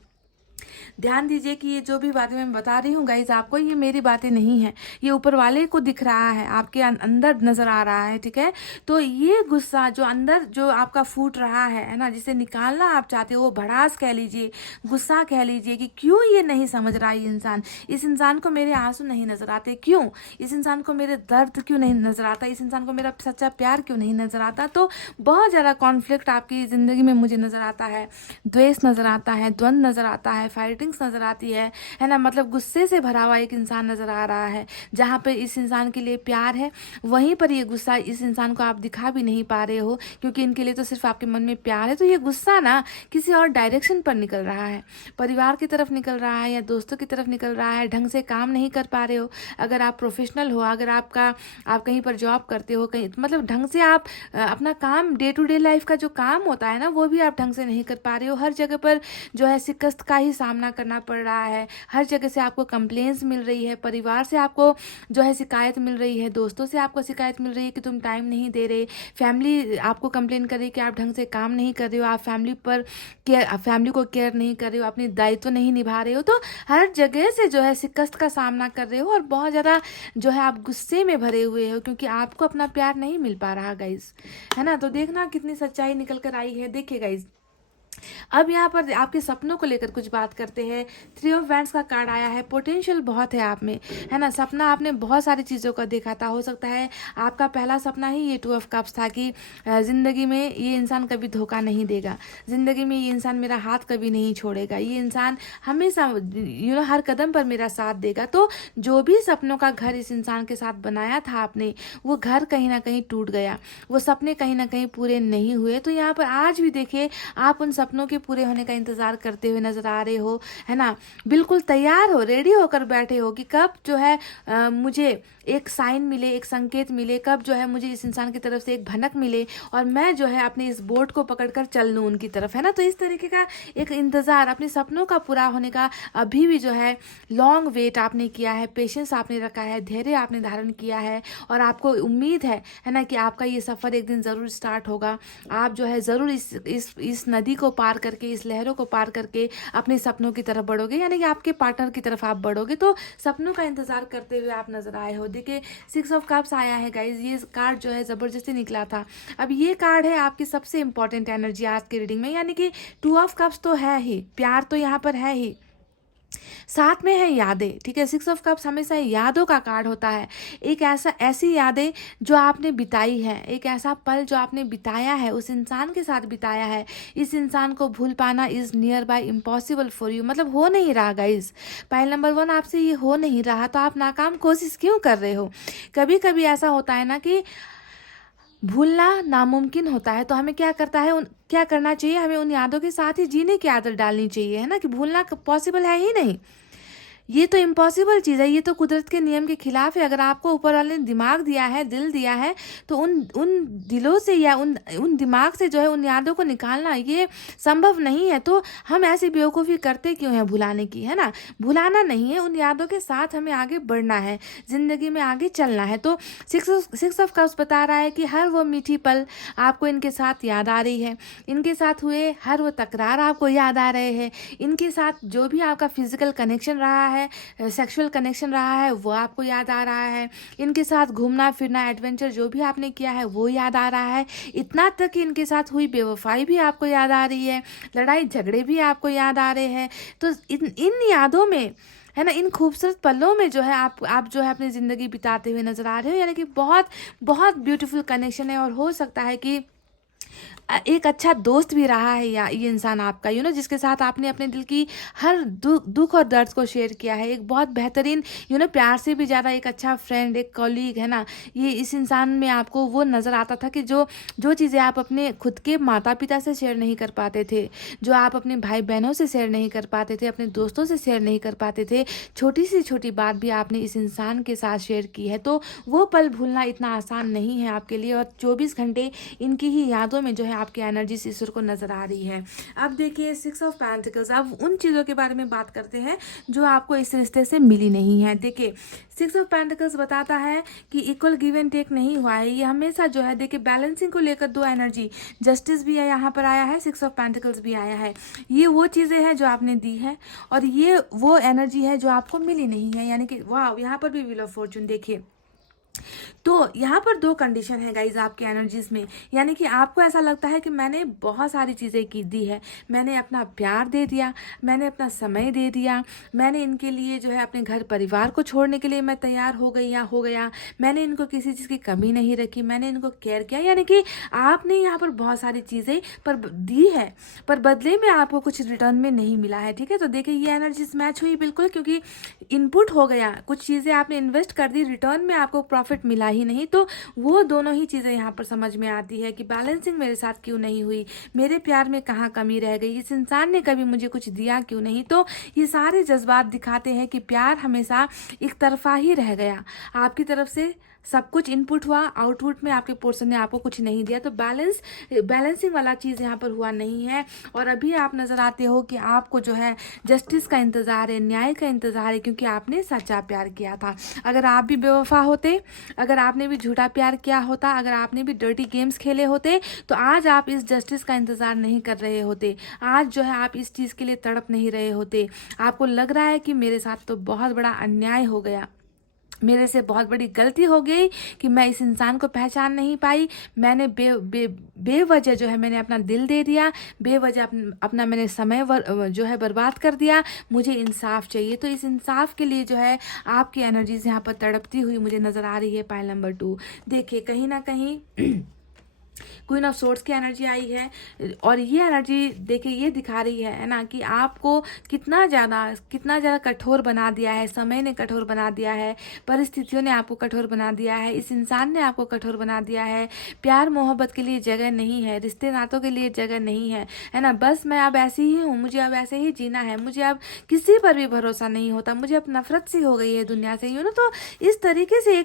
ध्यान दीजिए कि ये जो भी बातें मैं बता रही हूँ गाइज आपको, ये मेरी बातें नहीं है, ये ऊपर वाले को दिख रहा है, आपके अंदर नजर आ रहा है, ठीक है। तो ये गुस्सा जो अंदर जो आपका फूट रहा है ना, जिसे निकालना आप चाहते हो, वो भड़ास कह लीजिए, गुस्सा कह लीजिए, कि क्यों ये नहीं समझ रहा ये इंसान, इस इंसान को मेरे आंसू नहीं नजर आते, क्यों इस इंसान को मेरे दर्द क्यों नहीं नजर आता, इस इंसान को मेरा सच्चा प्यार क्यों नहीं नजर आता। तो बहुत ज़्यादा कॉन्फ्लिक्ट आपकी ज़िंदगी में मुझे नज़र आता है, द्वेष नज़र आता है, द्वंद्व नज़र आता है, फाइटिंग्स नज़र आती है ना। मतलब गुस्से से भरा हुआ एक इंसान नज़र आ रहा है, जहाँ पे इस इंसान के लिए प्यार है, वहीं पर ये गुस्सा इस इंसान को आप दिखा भी नहीं पा रहे हो, क्योंकि इनके लिए तो सिर्फ आपके मन में प्यार है। तो ये गुस्सा ना किसी और डायरेक्शन पर निकल रहा है, परिवार की तरफ निकल रहा है, या दोस्तों की तरफ निकल रहा है। ढंग से काम नहीं कर पा रहे हो, अगर आप प्रोफेशनल हो, अगर आप कहीं पर जॉब करते हो, कहीं मतलब ढंग से आप अपना काम, डे टू डे लाइफ का जो काम होता है ना, वो भी आप ढंग से नहीं कर पा रहे हो। हर जगह पर जो है शिकस्त का ही सामना करना पड़ रहा है, हर जगह से आपको कंप्लेंट्स मिल रही है, परिवार से आपको जो है शिकायत मिल रही है, दोस्तों से आपको शिकायत मिल रही है कि तुम टाइम नहीं दे रहे, फैमिली आपको कंप्लेन कर रही है कि आप ढंग से काम नहीं कर रहे हो, आप फैमिली को केयर नहीं कर रहे हो, अपनी दायित्व नहीं निभा रहे हो। तो हर जगह से जो है शिकस्त का सामना कर रहे हो, और बहुत ज़्यादा जो है आप गुस्से में भरे हुए हो, क्योंकि आपको अपना प्यार नहीं मिल पा रहा गाइज, है ना। तो देखना कितनी सच्चाई निकल कर आई है। देखिए गाइज, अब यहाँ पर आपके सपनों को लेकर कुछ बात करते हैं। 3 ऑफ वैंड्स का कार्ड आया है। पोटेंशियल बहुत है आप में, है ना। सपना आपने बहुत सारी चीज़ों का देखा था, हो सकता है आपका पहला सपना ही ये 2 ऑफ कप्स था कि ज़िंदगी में ये इंसान कभी धोखा नहीं देगा, ज़िंदगी में ये इंसान मेरा हाथ कभी नहीं छोड़ेगा, ये इंसान हमेशा हर कदम पर मेरा साथ देगा। तो जो भी सपनों का घर इस इंसान के साथ बनाया था आपने, वो घर कहीं ना कहीं टूट गया, वो सपने कहीं ना कहीं पूरे नहीं हुए। तो यहाँ पर आज भी देखिए आप उन सपनों के पूरे होने का इंतजार करते हुए नजर आ रहे हो, है ना। बिल्कुल तैयार हो, रेडी होकर बैठे हो कि कब जो है मुझे एक साइन मिले, एक संकेत मिले, कब जो है मुझे इस इंसान की तरफ से एक भनक मिले, और मैं जो है अपने इस बोट को पकड़कर चल लूँ उनकी तरफ, है ना। तो इस तरीके का एक इंतजार, अपने सपनों का पूरा होने का अभी भी जो है लॉन्ग वेट आपने किया है, पेशेंस आपने रखा है, धैर्य आपने धारण किया है, और आपको उम्मीद है ना, कि आपका ये सफ़र एक दिन ज़रूर स्टार्ट होगा। आप जो है ज़रूर इस नदी को पार करके, इस लहरों को पार करके अपने सपनों की तरफ बढ़ोगे, यानी कि आपके पार्टनर की तरफ आप बढ़ोगे। तो सपनों का इंतजार करते हुए आप नजर आए हो। देखिए 6 ऑफ कप्स आया है गाइज, ये कार्ड जो है ज़बरदस्ती निकला था। अब ये कार्ड है आपकी सबसे इंपॉर्टेंट एनर्जी आज की रीडिंग में, यानी कि 2 ऑफ कप्स तो है ही, प्यार तो यहाँ पर है ही, साथ में है यादें, ठीक है। 6 ऑफ कप्स हमेशा यादों का कार्ड होता है। एक ऐसी यादें जो आपने बिताई है, एक ऐसा पल जो आपने बिताया है, उस इंसान के साथ बिताया है। इस इंसान को भूल पाना is near by impossible for you, मतलब हो नहीं रहा गाइज। पहल नंबर 1 आपसे ये हो नहीं रहा, तो आप नाकाम कोशिश क्यों कर रहे हो। कभी कभी ऐसा होता है ना कि भूलना नामुमकिन होता है, तो हमें क्या करना चाहिए, हमें उन यादों के साथ ही जीने की आदत डालनी चाहिए, है ना, कि भूलना पॉसिबल है ही नहीं। ये तो इम्पॉसिबल चीज़ है, ये तो कुदरत के नियम के खिलाफ है। अगर आपको ऊपर वाले ने दिमाग दिया है, दिल दिया है, तो उन उन दिलों से या उन दिमाग से जो है उन यादों को निकालना ये संभव नहीं है। तो हम ऐसी बेवकूफ़ी करते क्यों हैं भुलाने की, है ना? भुलाना नहीं है, उन यादों के साथ हमें आगे बढ़ना है, ज़िंदगी में आगे चलना है। तो सिक्स ऑफ कप्स बता रहा है कि हर वो मीठी पल आपको इनके साथ याद आ रही है, इनके साथ हुए हर वो तकरार आपको याद आ रहे हैं, इनके साथ जो भी आपका फिजिकल कनेक्शन रहा है, सेक्सुअल कनेक्शन रहा है, वो आपको याद आ रहा है, इनके साथ घूमना फिरना एडवेंचर जो भी आपने किया है वो याद आ रहा है, इतना तक कि इनके साथ हुई बेवफाई भी आपको याद आ रही है, लड़ाई झगड़े भी आपको याद आ रहे हैं। तो इन यादों में, है ना, इन खूबसूरत पलों में जो है आप जो है अपनी ज़िंदगी बिताते हुए नज़र आ रहे हो, यानी कि बहुत बहुत ब्यूटीफुल कनेक्शन है। और हो सकता है कि एक अच्छा दोस्त भी रहा है या ये इंसान आपका, जिसके साथ आपने अपने दिल की हर दुख और दर्द को शेयर किया है। एक बहुत बेहतरीन, प्यार से भी ज़्यादा एक अच्छा फ्रेंड, एक कॉलीग, है ना। ये इस इंसान में आपको वो नज़र आता था कि जो चीज़ें आप अपने खुद के माता पिता से शेयर नहीं कर पाते थे, जो आप अपने भाई बहनों से शेयर नहीं कर पाते थे, अपने दोस्तों से शेयर नहीं कर पाते थे, छोटी सी छोटी बात भी आपने इस इंसान के साथ शेयर की है। तो वो पल भूलना इतना आसान नहीं है आपके लिए। और 24 घंटे इनकी ही यादों में जो है आपकी एनर्जी ईश्वर को नजर आ रही है। अब देखिए 6 ऑफ पेंटिकल्स, अब उन चीज़ों के बारे में बात करते हैं जो आपको इस रिश्ते से मिली नहीं है। देखिए 6 ऑफ पेंटिकल्स बताता है कि इक्वल गिव एंड टेक नहीं हुआ है, ये हमेशा जो है, देखिए बैलेंसिंग को लेकर दो एनर्जी, जस्टिस भी है यहाँ पर आया है, 6 ऑफ पेंटिकल्स भी आया है। ये वो चीज़ें हैं जो आपने दी है और ये वो एनर्जी है जो आपको मिली नहीं है, यानी कि वाह, यहाँ पर भी व्हील ऑफ फॉर्चून। देखिए तो यहाँ पर दो कंडीशन है गाइज आपके एनर्जीज में, यानी कि आपको ऐसा लगता है कि मैंने बहुत सारी चीज़ें की दी है, मैंने अपना प्यार दे दिया, मैंने अपना समय दे दिया, मैंने इनके लिए जो है अपने घर परिवार को छोड़ने के लिए मैं तैयार हो गई या हो गया, मैंने इनको किसी चीज़ की कमी नहीं रखी, मैंने इनको केयर किया, यानी कि आपने यहाँ पर बहुत सारी चीज़ें पर दी है, पर बदले में आपको कुछ रिटर्न में नहीं मिला है। ठीक है, तो देखिए ये एनर्जीज मैच हुई बिल्कुल, क्योंकि इनपुट हो गया, कुछ चीज़ें आपने इन्वेस्ट कर दी, रिटर्न में आपको प्रॉफिट मिला ही नहीं। तो वो दोनों ही चीज़ें यहाँ पर समझ में आती है कि बैलेंसिंग मेरे साथ क्यों नहीं हुई, मेरे प्यार में कहाँ कमी रह गई, इस इंसान ने कभी मुझे कुछ दिया क्यों नहीं। तो ये सारे जज्बात दिखाते हैं कि प्यार हमेशा एक तरफा ही रह गया, आपकी तरफ से सब कुछ इनपुट हुआ, आउटपुट में आपके पोर्शन ने आपको कुछ नहीं दिया। तो बैलेंसिंग वाला चीज़ यहाँ पर हुआ नहीं है। और अभी आप नज़र आते हो कि आपको जो है जस्टिस का इंतज़ार है, न्याय का इंतज़ार है, क्योंकि आपने सच्चा प्यार किया था। अगर आप भी बेवफा होते, अगर आपने भी झूठा प्यार किया होता, अगर आपने भी डर्टी गेम्स खेले होते, तो आज आप इस जस्टिस का इंतज़ार नहीं कर रहे होते, आज जो है आप इस चीज़ के लिए तड़प नहीं रहे होते। आपको लग रहा है कि मेरे साथ तो बहुत बड़ा अन्याय हो गया, मेरे से बहुत बड़ी गलती हो गई कि मैं इस इंसान को पहचान नहीं पाई, मैंने बेवजह जो है मैंने अपना दिल दे दिया, बेवजह अपना मैंने समय जो है बर्बाद कर दिया, मुझे इंसाफ चाहिए। तो इस इंसाफ के लिए जो है आपकी एनर्जीज यहाँ पर तड़पती हुई मुझे नज़र आ रही है। पाइल नंबर 2, देखिए कहीं ना कहीं क्वीन ऑफ सोर्ड्स की एनर्जी आई है, और ये एनर्जी देखिए ये दिखा रही है ना कि आपको कितना ज़्यादा कठोर बना दिया है, समय ने कठोर बना दिया है, परिस्थितियों ने आपको कठोर बना दिया है, इस इंसान ने आपको कठोर बना दिया है। प्यार मोहब्बत के लिए जगह नहीं है, रिश्ते नातों के लिए जगह नहीं है ना। बस मैं अब ऐसी ही हूँ, मुझे अब ऐसे ही जीना है, मुझे अब किसी पर भी भरोसा नहीं होता, मुझे अब नफरत सी हो गई है दुनिया से, तो इस तरीके से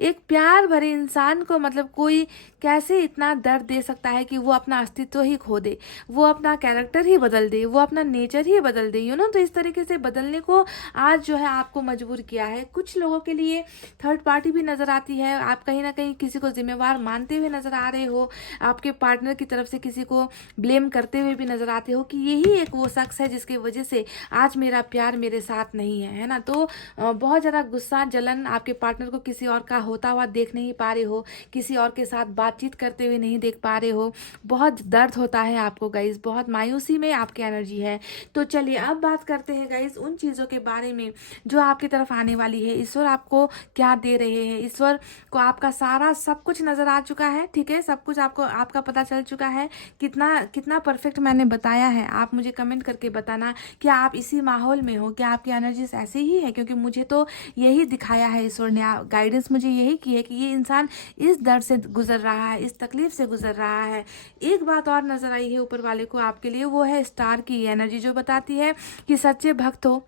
एक प्यार भरे इंसान को मतलब कोई कैसे इतना दर्द दे सकता है कि वो अपना अस्तित्व ही खो दे, वो अपना कैरेक्टर ही बदल दे, वो अपना नेचर ही बदल दे, तो इस तरीके से बदलने को आज जो है आपको मजबूर किया है। कुछ लोगों के लिए थर्ड पार्टी भी नज़र आती है, आप कहीं ना कहीं किसी को जिम्मेवार मानते हुए नज़र आ रहे हो, आपके पार्टनर की तरफ से किसी को ब्लेम करते हुए भी नज़र आते हो कि यही एक वो शख्स है जिसकी वजह से आज मेरा प्यार मेरे साथ नहीं है ना। तो बहुत ज़्यादा गुस्सा जलन आपके पार्टनर को किसी और का होता हुआ देख नहीं पा रहे हो, किसी और के साथ बातचीत करते हुए नहीं देख पा रहे हो, बहुत दर्द होता है आपको गाइज, बहुत मायूसी में आपकी एनर्जी है। तो चलिए अब बात करते हैं गाइज उन चीज़ों के बारे में जो आपकी तरफ आने वाली है। ईश्वर आपको क्या दे रहे हैं, ईश्वर को आपका सारा सब कुछ नज़र आ चुका है, ठीक है, सब कुछ आपको आपका पता चल चुका है। कितना परफेक्ट मैंने बताया है, आप मुझे कमेंट करके बताना क्या आप इसी माहौल में हो, क्या आपकी एनर्जीज ऐसे ही है, क्योंकि मुझे तो यही दिखाया है ईश्वर ने, गाइडेंस मुझे यही की है कि ये इंसान इस दर्द से गुजर रहा है, इस तकलीफ से गुजर रहा है। एक बात और नजर आई है ऊपर वाले को आपके लिए, वो है स्टार की एनर्जी जो बताती है कि सच्चे भक्त हो,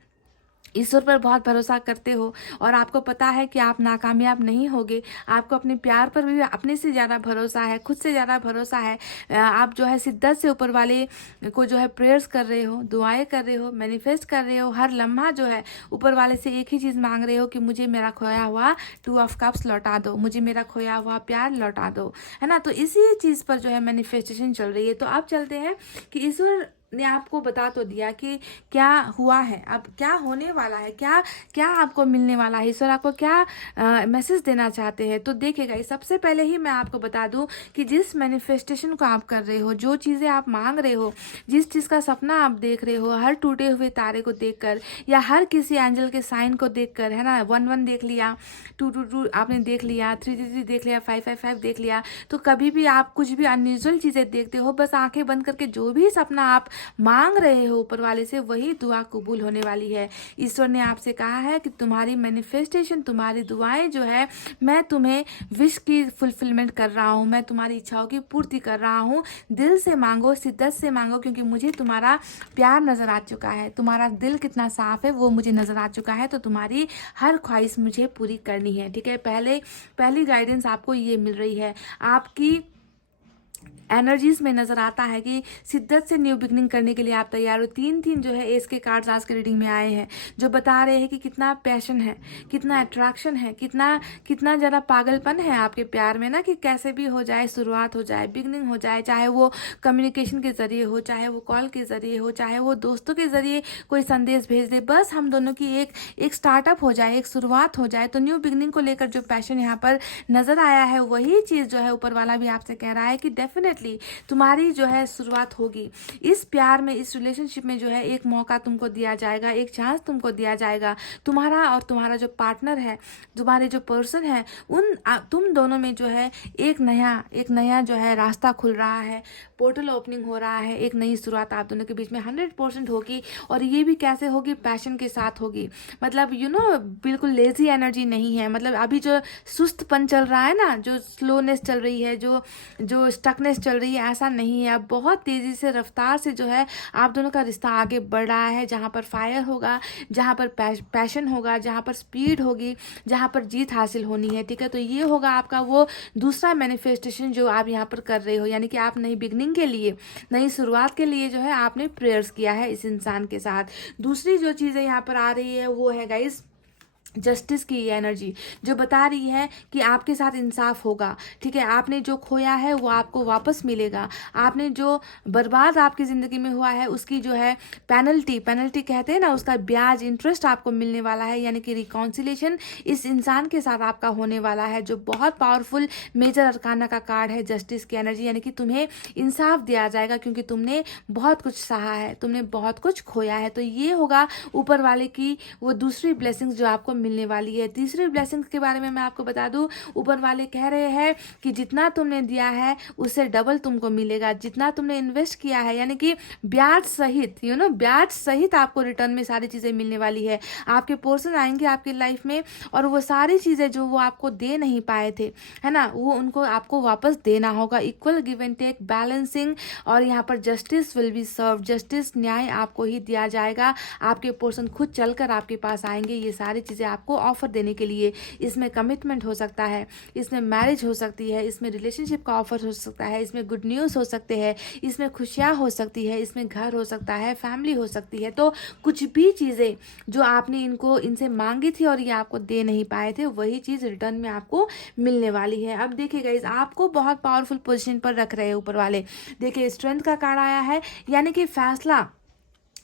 ईश्वर पर बहुत भरोसा करते हो और आपको पता है कि आप नाकामयाब नहीं होगे। आपको अपने प्यार पर भी अपने से ज़्यादा भरोसा है, खुद से ज़्यादा भरोसा है। आप जो है शिद्दत से ऊपर वाले को जो है प्रेयर्स कर रहे हो, दुआएं कर रहे हो, मैनिफेस्ट कर रहे हो। हर लम्हा जो है ऊपर वाले से एक ही चीज़ मांग रहे हो कि मुझे मेरा खोया हुआ 2 ऑफ कप्स लौटा दो, मुझे मेरा खोया हुआ प्यार लौटा दो, है ना। तो इसी चीज़ पर जो है मैनिफेस्टेशन चल रही है। तो अब चलते हैं कि ईश्वर ने आपको बता तो दिया कि क्या हुआ है, अब क्या होने वाला है, क्या क्या आपको मिलने वाला है, ईश्वर आपको क्या मैसेज देना चाहते हैं। तो देखिएगा, सबसे पहले ही मैं आपको बता दूं कि जिस मैनिफेस्टेशन को आप कर रहे हो, जो चीज़ें आप मांग रहे हो, जिस चीज़ का सपना आप देख रहे हो, हर टूटे हुए तारे को देखकर या हर किसी एंजल के साइन को देखकर, है ना, 1-1 देख लिया, 2-2 आपने देख लिया, 3-3 देख लिया, 5-5 देख लिया। तो कभी भी आप कुछ भी अनयूजुअल चीज़ें देखते हो, बस आंखें बंद करके जो भी सपना आप मांग रहे हो ऊपर वाले से, वही दुआ कबूल होने वाली है। ईश्वर ने आपसे कहा है कि तुम्हारी मैनिफेस्टेशन, तुम्हारी दुआएं जो है, मैं तुम्हें विश की फुलफिलमेंट कर रहा हूँ, मैं तुम्हारी इच्छाओं की पूर्ति कर रहा हूँ। दिल से मांगो, शिद्दत से मांगो, क्योंकि मुझे तुम्हारा प्यार नजर आ चुका है, तुम्हारा दिल कितना साफ है वो मुझे नजर आ चुका है। तो तुम्हारी हर ख्वाहिश मुझे पूरी करनी है, ठीक है। पहली गाइडेंस आपको ये मिल रही है। आपकी एनर्जीज में नजर आता है कि शिद्दत से न्यू बिगनिंग करने के लिए आप तैयार हो। 3 जो है एस के कार्ड्स आज के रीडिंग में आए हैं, जो बता रहे हैं कि कितना पैशन है, कितना अट्रैक्शन है, कितना ज़्यादा पागलपन है आपके प्यार में ना, कि कैसे भी हो जाए, शुरुआत हो जाए, बिगनिंग हो जाए, चाहे वो कम्युनिकेशन के जरिए हो, चाहे वो कॉल के जरिए हो, चाहे वो दोस्तों के जरिए कोई संदेश भेज दे, बस हम दोनों की एक स्टार्टअप हो जाए, एक शुरुआत हो जाए। तो न्यू बिगनिंग को लेकर जो पैशन यहाँ पर नजर आया है, वही चीज़ जो है ऊपर वाला भी आपसे कह रहा है कि डेफिनेटली तुम्हारी जो है शुरुआत होगी। इस प्यार में, इस रिलेशनशिप में जो है एक मौका तुमको दिया जाएगा, एक चांस तुमको दिया जाएगा। तुम्हारा और तुम्हारा जो पार्टनर है, तुम्हारे जो पर्सन है, तुम दोनों में जो है एक नया जो है रास्ता खुल रहा है, पोर्टल ओपनिंग हो रहा है, एक नई शुरुआत आप दोनों के बीच में 100% होगी। और ये भी कैसे होगी, पैशन के साथ होगी। मतलब बिल्कुल लेजी एनर्जी नहीं है। मतलब अभी जो सुस्तपन चल रहा है ना, जो स्लोनेस चल रही है, जो स्टकनेस चल रही है, ऐसा नहीं है। अब बहुत तेजी से, रफ्तार से जो है आप दोनों का रिश्ता आगे बढ़ रहा है। जहाँ पर फायर होगा, जहाँ पर पैशन होगा, जहाँ पर स्पीड होगी, जहाँ पर जीत हासिल होनी है, ठीक है। तो ये होगा आपका वो दूसरा मैनिफेस्टेशन जो आप यहाँ पर कर रहे हो, यानी कि आप नई बिगनिंग के लिए, नई शुरुआत के लिए जो है आपने प्रेयर्स किया है इस इंसान के साथ। दूसरी जो चीज़ें यहाँ पर आ रही है वो है गाइस जस्टिस की एनर्जी, जो बता रही है कि आपके साथ इंसाफ होगा, ठीक है। आपने जो खोया है वो आपको वापस मिलेगा। आपने जो बर्बाद आपकी ज़िंदगी में हुआ है, उसकी जो है पेनल्टी कहते हैं ना, उसका ब्याज, इंटरेस्ट आपको मिलने वाला है। यानी कि रिकॉन्सिलेशन इस इंसान के साथ आपका होने वाला है, जो बहुत पावरफुल मेजर अरकाना का कार्ड है, जस्टिस की एनर्जी। यानी कि तुम्हें इंसाफ दिया जाएगा, क्योंकि तुमने बहुत कुछ सहा है, तुमने बहुत कुछ खोया है। तो ये होगा ऊपर वाले की वो दूसरी ब्लेसिंग्स जो आपको मिलने वाली है। तीसरी ब्लेसिंग्स के बारे में मैं आपको बता दूं, ऊपर वाले कह रहे हैं कि जितना तुमने दिया है उससे डबल तुमको मिलेगा। जितना तुमने इन्वेस्ट किया है, यानी कि ब्याज सहित, ब्याज सहित आपको रिटर्न में सारी चीज़ें मिलने वाली है। आपके पोर्शन आएंगे आपकी लाइफ में, और वो सारी चीज़ें जो वो आपको दे नहीं पाए थे, है ना, वो उनको आपको वापस देना होगा। Equal give and take, balancing. और यहाँ पर justice will be serve, justice, न्याय आपको ही दिया जाएगा। आपके पोर्शन खुद चलकर आपके पास आएंगे, ये सारी चीज़ें आपको ऑफर देने के लिए। इसमें कमिटमेंट हो सकता है, इसमें मैरिज हो सकती है, इसमें रिलेशनशिप का ऑफर हो सकता है, इसमें गुड न्यूज़ हो सकते हैं, इसमें खुशियाँ हो सकती है, इसमें घर हो सकता है, फैमिली हो सकती है। तो कुछ भी चीज़ें जो आपने इनसे मांगी थी और ये आपको दे नहीं पाए थे, वही चीज़ रिटर्न में आपको मिलने वाली है। अब देखिए गाइस, आपको बहुत पावरफुल पोजीशन पर रख रहे हैं ऊपर वाले। देखिए स्ट्रेंथ का कार्ड आया है, यानी कि फैसला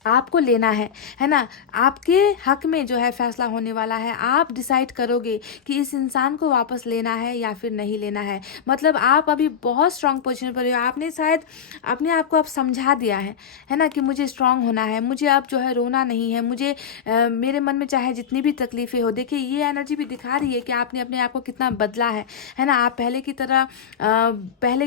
आपको लेना है ना। आपके हक में जो है फैसला होने वाला है। आप डिसाइड करोगे कि इस इंसान को वापस लेना है या फिर नहीं लेना है। मतलब आप अभी बहुत स्ट्रांग पोजीशन पर हो। आपने शायद अपने आप को अब समझा दिया है ना, कि मुझे स्ट्रांग होना है, मुझे अब जो है रोना नहीं है, मुझे मेरे मन में चाहे जितनी भी तकलीफें हो। देखिए ये एनर्जी भी दिखा रही है कि आपने अपने आप को कितना बदला है ना। आप पहले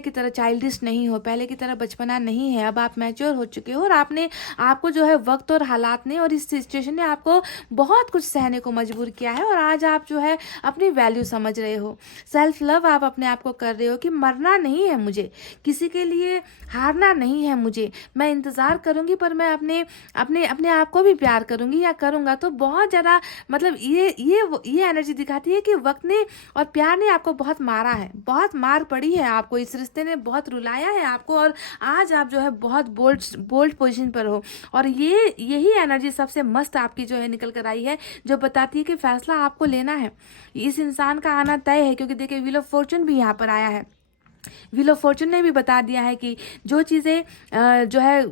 की तरह चाइल्डिश नहीं हो, पहले की तरह बचपना नहीं है। अब आप मैच्योर हो चुके हो, और आपने आपको जो जो है वक्त और हालात ने और इस सिचुएशन ने आपको बहुत कुछ सहने को मजबूर किया है और आज आप जो है अपनी वैल्यू समझ रहे हो। सेल्फ लव आप अपने आप को कर रहे हो कि मरना नहीं है मुझे, किसी के लिए हारना नहीं है मुझे, मैं इंतज़ार करूँगी पर मैं अपने अपने अपने आप को भी प्यार करूँगी या करूँगा। तो बहुत ज़्यादा मतलब ये एनर्जी दिखाती है कि वक्त ने और प्यार ने आपको बहुत मारा है, बहुत मार पड़ी है आपको, इस रिश्ते ने बहुत रुलाया है आपको और आज आप जो है बहुत बोल्ड पोजीशन पर हो। और यही एनर्जी सबसे मस्त आपकी जो है निकल कर आई है, जो बताती है कि फैसला आपको लेना है। इस इंसान का आना तय है, क्योंकि देखिए व्हील ऑफ फॉर्चून भी यहाँ पर आया है। व्हील ऑफ फॉर्चून ने भी बता दिया है कि जो चीज़ें जो है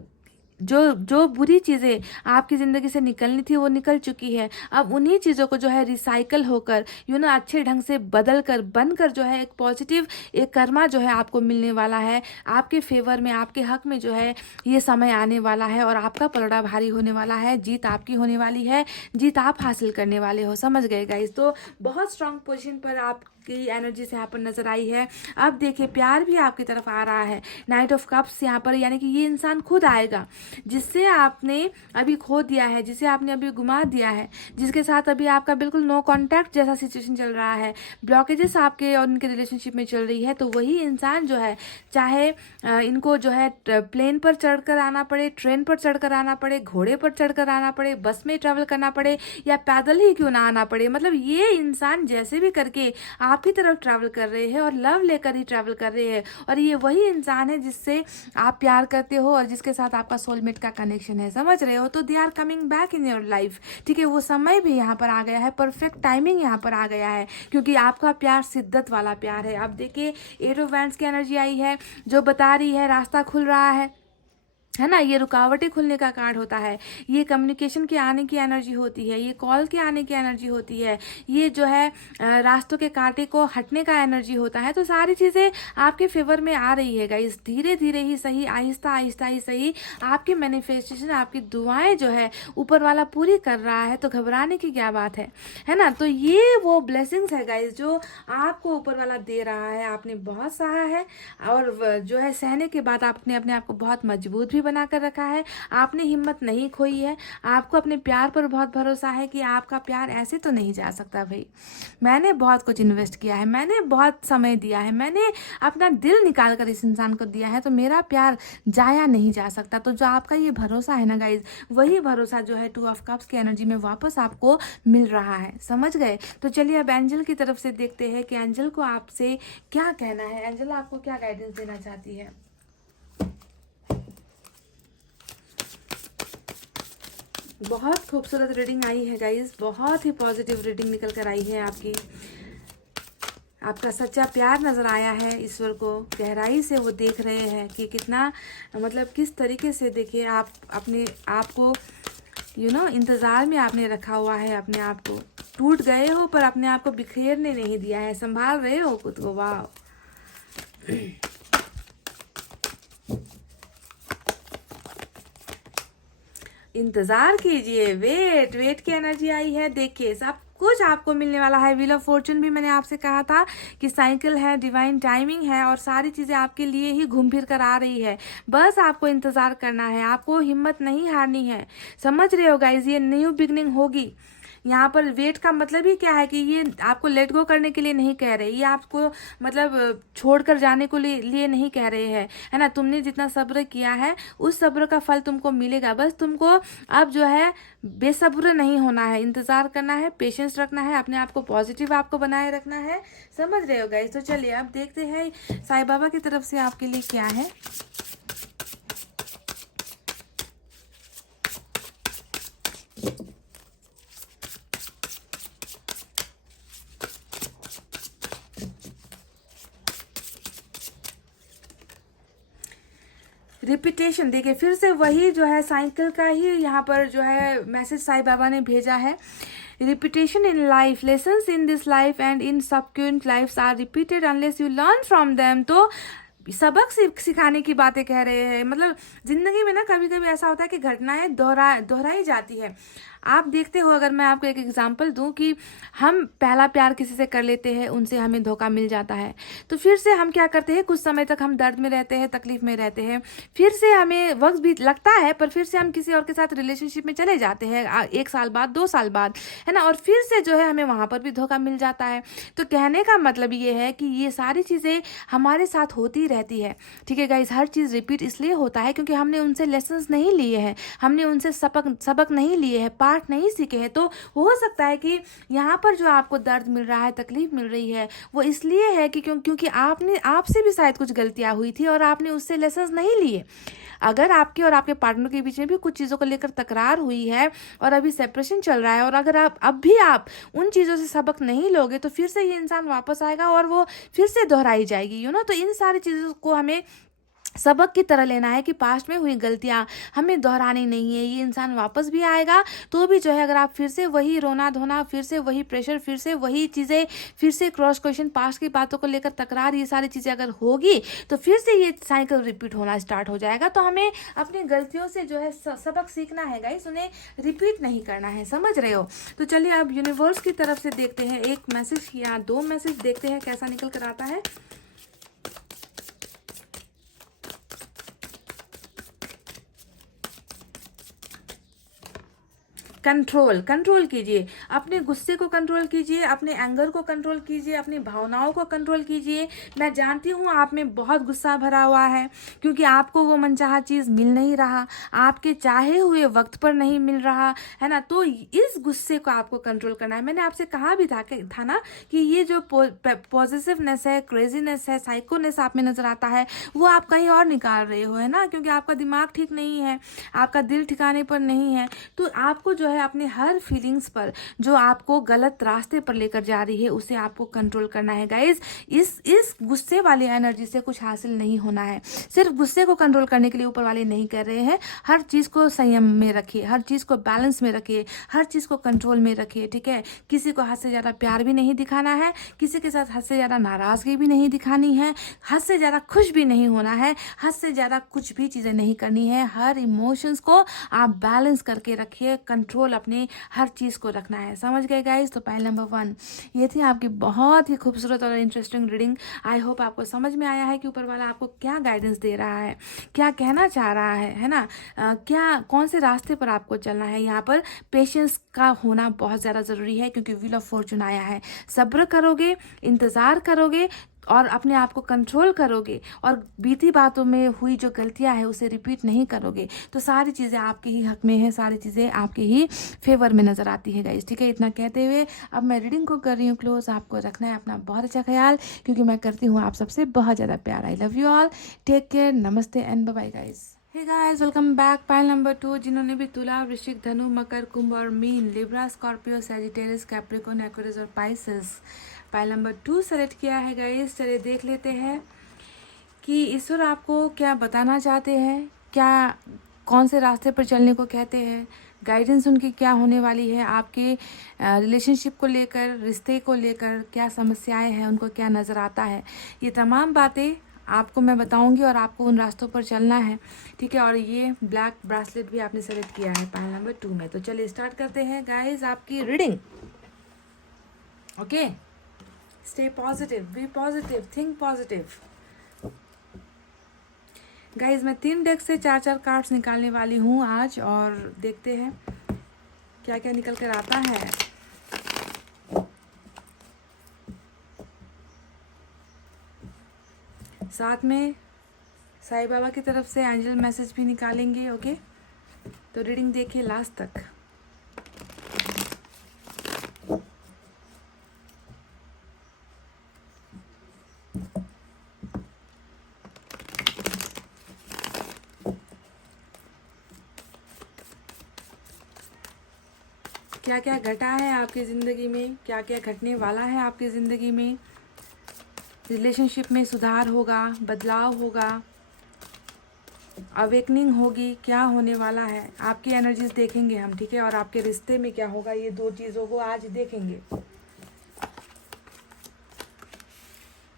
जो जो बुरी चीज़ें आपकी ज़िंदगी से निकलनी थी वो निकल चुकी है। अब उन्हीं चीज़ों को जो है रिसाइकल होकर अच्छे ढंग से बदल कर बनकर जो है एक पॉजिटिव एक कर्मा जो है आपको मिलने वाला है, आपके फेवर में आपके हक में जो है ये समय आने वाला है और आपका पलड़ा भारी होने वाला है। जीत आपकी होने वाली है, जीत आप हासिल करने वाले हो। समझ गए गाइस? तो बहुत स्ट्रांग पोजीशन पर आप की एनर्जी से यहाँ पर नजर आई है। अब देखिए प्यार भी आपकी तरफ आ रहा है। नाइट ऑफ कप्स यहाँ पर, यानी कि ये इंसान खुद आएगा जिससे आपने अभी खो दिया है, जिसे आपने अभी गुमा दिया है, जिसके साथ अभी आपका बिल्कुल नो कांटेक्ट जैसा सिचुएशन चल रहा है, ब्लॉकेजेस आपके और उनके रिलेशनशिप में चल रही है। तो वही इंसान जो है, चाहे इनको जो है प्लेन पर चढ़कर आना पड़े, ट्रेन पर चढ़कर आना पड़े, घोड़े पर चढ़कर आना पड़े, बस में ट्रैवल करना पड़े या पैदल ही क्यों ना आना पड़े, मतलब ये इंसान जैसे भी करके आपकी तरफ ट्रैवल कर रहे हैं और लव लेकर ही ट्रैवल कर रहे हैं। और ये वही इंसान है जिससे आप प्यार करते हो और जिसके साथ आपका सोलमेट का कनेक्शन है। समझ रहे हो? तो they are coming back in your life. ठीक है, वो समय भी यहाँ पर आ गया है, परफेक्ट टाइमिंग यहाँ पर आ गया है, क्योंकि आपका प्यार शिद्दत वाला प्यार है। अब देखिए 8 ऑफ वैंड्स की एनर्जी आई है, जो बता रही है रास्ता खुल रहा है ना। ये रुकावटें खुलने का कार्ड होता है, ये कम्युनिकेशन के आने की एनर्जी होती है, ये कॉल के आने की एनर्जी होती है, ये जो है रास्तों के कांटे को हटने का एनर्जी होता है। तो सारी चीज़ें आपके फेवर में आ रही है गाइस, धीरे धीरे ही सही, आहिस्ता आहिस्ता ही सही। आपकी मैनिफेस्टेशन, आपकी दुआएं जो है ऊपर वाला पूरी कर रहा है, तो घबराने की क्या बात है ना। तो ये वो ब्लेसिंग्स है गाइस जो आपको ऊपर वाला दे रहा है। आपने बहुत सहा है और जो है सहने के बाद आपने अपने आप को बहुत मजबूत भी बना कर रखा है। आपने हिम्मत नहीं खोई है, आपको अपने प्यार पर बहुत भरोसा है कि आपका प्यार ऐसे तो नहीं जा सकता भाई। मैंने बहुत कुछ इन्वेस्ट किया है, मैंने बहुत समय दिया है, मैंने अपना दिल निकाल कर इस इंसान को दिया है, तो मेरा प्यार जाया नहीं जा सकता। तो जो आपका ये भरोसा है ना गाइज, वही भरोसा जो है 2 ऑफ कप्स की एनर्जी में वापस आपको मिल रहा है। समझ गए? तो चलिए अब एंजल की तरफ से देखते हैं कि एंजल को आपसे क्या कहना है, एंजल आपको क्या गाइडेंस देना चाहती है। बहुत खूबसूरत रीडिंग आई है गाइस, बहुत ही पॉजिटिव रीडिंग निकल कर आई है आपकी। आपका सच्चा प्यार नज़र आया है, ईश्वर को गहराई से वो देख रहे हैं कि कितना मतलब किस तरीके से देखिए आप अपने आप को इंतज़ार में आपने रखा हुआ है। अपने आप को टूट गए हो पर अपने आप को बिखेरने नहीं दिया है, संभाल रहे हो खुद को। वाह, इंतजार कीजिए, वेट की एनर्जी आई है। देखिए सब कुछ आपको मिलने वाला है। व्हील ऑफ फॉर्चून भी मैंने आपसे कहा था कि साइकिल है, डिवाइन टाइमिंग है और सारी चीज़ें आपके लिए ही घूम फिर कर आ रही है। बस आपको इंतज़ार करना है, आपको हिम्मत नहीं हारनी है। समझ रहे हो गाइज? ये न्यू बिगनिंग होगी। यहाँ पर वेट का मतलब ही क्या है कि ये आपको लेट गो करने के लिए नहीं कह रहे, ये आपको मतलब छोड़कर जाने को लिए नहीं कह रहे हैं, है ना। तुमने जितना सब्र किया है उस सब्र का फल तुमको मिलेगा। बस तुमको अब जो है बेसब्र नहीं होना है, इंतजार करना है, पेशेंस रखना है, अपने आप को पॉजिटिव आपको बनाए रखना है। समझ रहे हो गाइस? तो चलिए अब देखते हैं साईं बाबा की तरफ से आपके लिए क्या है। रिपीटेशन, देखिए फिर से वही जो है साइकिल का ही यहाँ पर जो है मैसेज साईं बाबा ने भेजा है। Repetition in life, lessons in this life and in subsequent lifes are repeated unless you learn from them. तो सबक सिखाने की बातें कह रहे हैं। मतलब जिंदगी में ना कभी कभी ऐसा होता है कि घटनाएं दोहराई जाती है। आप देखते हो, अगर मैं आपको एक एग्जांपल दूं कि हम पहला प्यार किसी से कर लेते हैं, उनसे हमें धोखा मिल जाता है, तो फिर से हम क्या करते हैं, कुछ समय तक हम दर्द में रहते हैं, तकलीफ में रहते हैं, फिर से हमें वक्त भी लगता है, पर फिर से हम किसी और के साथ रिलेशनशिप में चले जाते हैं 1 साल बाद, 2 साल बाद, है ना, और फिर से जो है हमें वहाँ पर भी धोखा मिल जाता है। तो कहने का मतलब ये है कि ये सारी चीज़ें हमारे साथ होती रहती है, ठीक है गाइस। हर चीज़ रिपीट इसलिए होता है क्योंकि हमने उनसे लेसन्स नहीं लिए हैं, हमने उनसे सबक नहीं लिए हैं, पाठ नहीं सीखे हैं। तो हो सकता है कि यहाँ पर जो आपको दर्द मिल रहा है, तकलीफ मिल रही है, वो इसलिए है कि क्योंकि आपसे भी शायद कुछ गलतियाँ हुई थी और आपने उससे लेसन्स नहीं लिए। अगर आपके और आपके पार्टनर के बीच में भी कुछ चीज़ों को लेकर तकरार हुई है और अभी सेपरेशन चल रहा है, और अगर आप उन चीज़ों से सबक नहीं लोगे, तो फिर से ये इंसान वापस आएगा और वो फिर से दोहराई जाएगी, तो इन सारी चीज़ों को हमें सबक की तरह लेना है कि पास्ट में हुई गलतियां हमें दोहरानी नहीं है। ये इंसान वापस भी आएगा तो भी जो है, अगर आप फिर से वही रोना धोना, फिर से वही प्रेशर, फिर से वही चीज़ें, फिर से क्रॉस क्वेश्चन, पास्ट की बातों को लेकर तकरार, ये सारी चीज़ें अगर होगी तो फिर से ये साइकिल रिपीट होना स्टार्ट हो जाएगा। तो हमें अपनी गलतियों से जो है सबक सीखना है गाइस, उन्हें रिपीट नहीं करना है, समझ रहे हो। तो चलिए अब यूनिवर्स की तरफ से देखते हैं, एक मैसेज या 2 मैसेज देखते हैं कैसा निकल कर आता है। कंट्रोल कीजिए, अपने गुस्से को कंट्रोल कीजिए, अपने एंगर को कंट्रोल कीजिए, अपनी भावनाओं को कंट्रोल कीजिए। मैं जानती हूँ आप में बहुत गुस्सा भरा हुआ है क्योंकि आपको वो मनचाहा चीज़ मिल नहीं रहा, आपके चाहे हुए वक्त पर नहीं मिल रहा है ना। तो इस गुस्से को आपको कंट्रोल करना है। मैंने आपसे कहा भी था ना कि ये जो पॉजिटिवनेस है, क्रेजीनेस है, साइकोनेस आप में नजर आता है, वो आप कहीं और निकाल रहे हो, है ना, क्योंकि आपका दिमाग ठीक नहीं है, आपका दिल ठिकाने पर नहीं है। तो आपको जो है अपने हर फीलिंग्स पर जो आपको गलत रास्ते पर लेकर जा रही है, उसे आपको कंट्रोल करना है गाइज। इस गुस्से वाली एनर्जी से कुछ हासिल नहीं होना है। सिर्फ गुस्से को कंट्रोल करने के लिए ऊपर वाले नहीं कर रहे हैं, हर चीज़ को संयम में रखिए, हर चीज़ को बैलेंस में रखिए, हर चीज़ को कंट्रोल में रखिए, ठीक है। किसी को हद से ज़्यादा प्यार भी नहीं दिखाना है, किसी के साथ हद से ज़्यादा नाराज़गी भी नहीं दिखानी है, हद से ज़्यादा खुश भी नहीं होना है, हद से ज़्यादा कुछ भी चीज़ें नहीं करनी है। हर इमोशंस को आप बैलेंस करके रखिए, कंट्रोल अपने हर चीज़ को रखना है, समझ गए गाइस। तो पहले नंबर 1 ये थी आपकी बहुत ही खूबसूरत और इंटरेस्टिंग रीडिंग। आई होप आपको समझ में आया है कि ऊपर वाला आपको क्या गाइडेंस दे रहा है, क्या कहना चाह रहा है ना, क्या कौन से रास्ते पर आपको चलना है। यहाँ पर पेशेंस का होना बहुत ज़्यादा ज़रूरी है क्योंकि व्हील ऑफ फॉर्चून आया है। सब्र करोगे, इंतज़ार करोगे और अपने आप को कंट्रोल करोगे और बीती बातों में हुई जो गलतियां है उसे रिपीट नहीं करोगे, तो सारी चीज़ें आपके ही हक में है, सारी चीज़ें आपके ही फेवर में नज़र आती है गाइस, ठीक है। इतना कहते हुए अब मैं रीडिंग को कर रही हूँ क्लोज। आपको रखना है अपना बहुत अच्छा ख्याल क्योंकि मैं करती हूँ आप सबसे बहुत ज़्यादा प्यार। I love you all, take care, नमस्ते and bye bye guys. Hey guys, welcome back. Pile number 2, जिन्होंने भी तुला, वृश्चिक, धनु, मकर, कुंभ और मीन, Libra, Scorpio, Sagittarius, Capricorn, Aquarius और पाइसेस पाइल नंबर 2 सेलेक्ट किया है गाइस। चलिए देख लेते हैं कि ईश्वर आपको क्या बताना चाहते हैं, क्या कौन से रास्ते पर चलने को कहते हैं, गाइडेंस उनकी क्या होने वाली है, आपके रिलेशनशिप को लेकर, रिश्ते को लेकर क्या समस्याएं हैं, उनको क्या नज़र आता है। ये तमाम बातें आपको मैं बताऊंगी और आपको उन रास्तों पर चलना है, ठीक है। और ये ब्लैक ब्रासलेट भी आपने सेलेक्ट किया है पाइल नंबर 2 में। तो चलिए स्टार्ट करते हैं गाइस आपकी reading. Okay, stay positive, be positive, think positive. Guys मैं 3 डेक से 4 कार्ड्स निकालने वाली हूँ आज और देखते हैं क्या क्या निकल कर आता है। साथ में साईं बाबा की तरफ से एंजल मैसेज भी निकालेंगे। ओके, तो रीडिंग देखिए लास्ट तक। क्या क्या घटा है आपकी ज़िंदगी में, क्या क्या घटने वाला है आपकी ज़िंदगी में, रिलेशनशिप में सुधार होगा, बदलाव होगा, अवेकनिंग होगी, क्या होने वाला है, आपकी एनर्जीज देखेंगे हम, ठीक है। और आपके रिश्ते में क्या होगा, ये 2 चीज़ों को आज देखेंगे।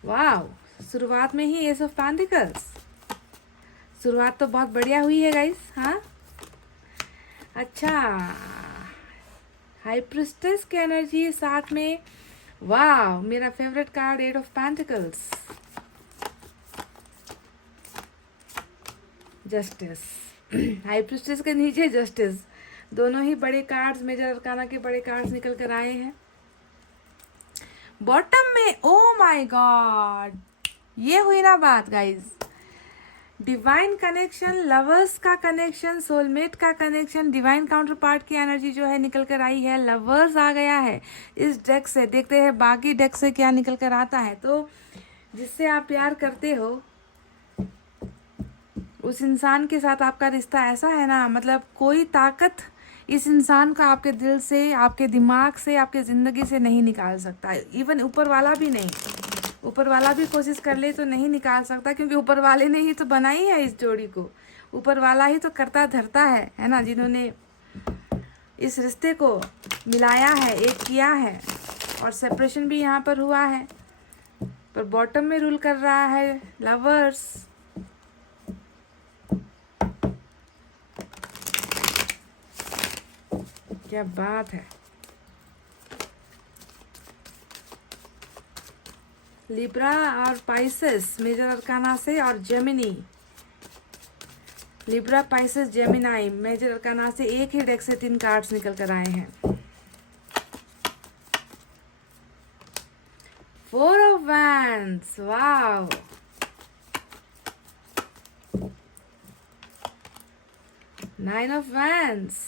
वाह, शुरुआत में ही एस ऑफ पेंटिकल्स, शुरुआत तो बहुत बढ़िया हुई है गाइस। हाँ, अच्छा, हाई प्रिस्टेस की एनर्जी साथ में, वाह मेरा favourite card 8 of pentacles, justice. High priestess के नीचे जस्टिस, दोनों ही बड़े कार्ड्स, मेजर अरकाना के बड़े कार्ड्स निकल कर आए हैं। बॉटम में ओ माय गॉड, ये हुई ना बात गाइज, डिवाइन कनेक्शन, लवर्स का कनेक्शन, सोलमेट का कनेक्शन, डिवाइन काउंटर पार्ट की एनर्जी जो है निकल कर आई है, लवर्स आ गया है इस डेक से। देखते हैं बाकी डेक से क्या निकल कर आता है। तो जिससे आप प्यार करते हो उस इंसान के साथ आपका रिश्ता ऐसा है ना, मतलब कोई ताकत इस इंसान का आपके दिल से, आपके दिमाग से, आपके ज़िंदगी से नहीं निकाल सकता। इवन ऊपर वाला भी नहीं, ऊपर वाला भी कोशिश कर ले तो नहीं निकाल सकता, क्योंकि ऊपर वाले ने ही तो बनाई है इस जोड़ी को। ऊपर वाला ही तो करता धरता है ना, जिन्होंने इस रिश्ते को मिलाया है, एक किया है। और सेपरेशन भी यहाँ पर हुआ है, पर बॉटम में रूल कर रहा है लवर्स। क्या बात है। लिब्रा और पाइसेस मेजर अरकाना से, और Gemini, Libra Pisces Gemini major arcana से एक ही डेक से 3 कार्ड्स निकल कर आए हैं। 4 of wands, wow, nine of wands,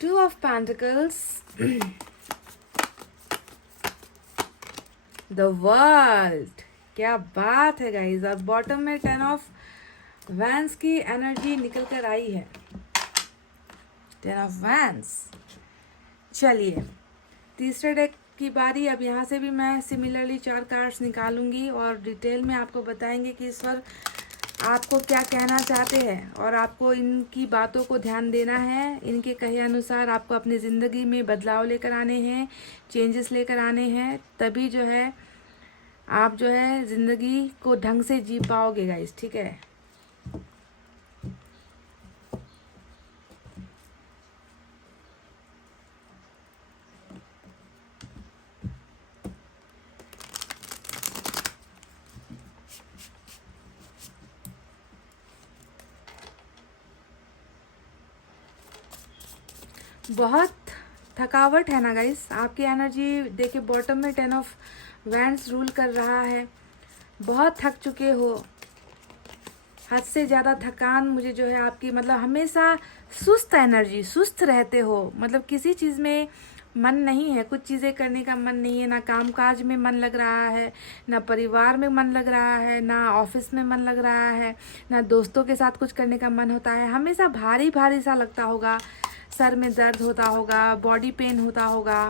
2 of pentacles, the world, क्या बात है गाइज। और बॉटम में 10 ऑफ वैंस की एनर्जी निकल कर आई है, 10 ऑफ वैंस। चलिए तीसरे डेक की बारी। अब यहाँ से भी मैं सिमिलरली 4 कार्ड्स निकालूंगी और डिटेल में आपको बताएंगे कि ईश्वर आपको क्या कहना चाहते हैं, और आपको इनकी बातों को ध्यान देना है। इनके कहे अनुसार आपको अपनी ज़िंदगी में बदलाव लेकर आने हैं, चेंजेस लेकर आने हैं, तभी जो है आप जो है ज़िंदगी को ढंग से जी पाओगे गाइस, ठीक है। बहुत थकावट है ना गाइस आपकी एनर्जी। देखिए बॉटम में 10 ऑफ वैंड्स रूल कर रहा है। बहुत थक चुके हो, हद से ज़्यादा थकान मुझे जो है आपकी, मतलब हमेशा सुस्त एनर्जी, सुस्त रहते हो, मतलब किसी चीज़ में मन नहीं है, कुछ चीज़ें करने का मन नहीं है, ना कामकाज में मन लग रहा है, ना परिवार में मन लग रहा है, ना ऑफिस में मन लग रहा है, ना दोस्तों के साथ कुछ करने का मन होता है। हमेशा भारी भारी सा लगता होगा, सर में दर्द होता होगा, बॉडी पेन होता होगा,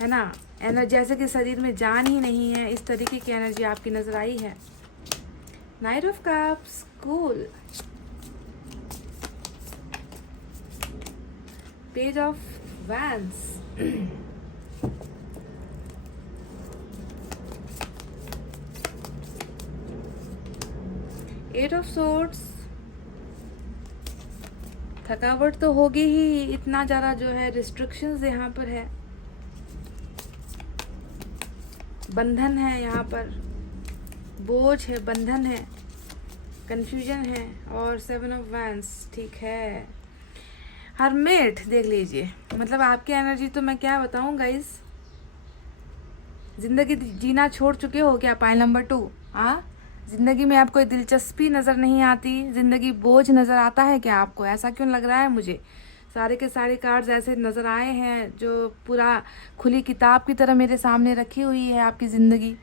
है ना, एनर्जी जैसे कि शरीर में जान ही नहीं है, इस तरीके की एनर्जी आपकी नज़र आई है। Knight of cups, cool, page of wands, eight of swords. थकावट तो होगी ही, इतना ज़्यादा जो है रिस्ट्रिक्शंस यहाँ पर है, बंधन है यहाँ पर, बोझ है, बंधन है, कंफ्यूजन है। और 7 ऑफ वैंस, ठीक है। हरमेट देख लीजिए, मतलब आपकी एनर्जी तो मैं क्या बताऊँ गाइस, जिंदगी जीना छोड़ चुके हो क्या? Pile number 2। हाँ, जिंदगी में आपको दिलचस्पी नज़र नहीं आती, जिंदगी बोझ नज़र आता है क्या आपको? ऐसा क्यों लग रहा है मुझे? सारे के सारे कार्ड्स ऐसे नज़र आए हैं जो पूरा खुली किताब की तरह मेरे सामने रखी हुई है आपकी ज़िंदगी।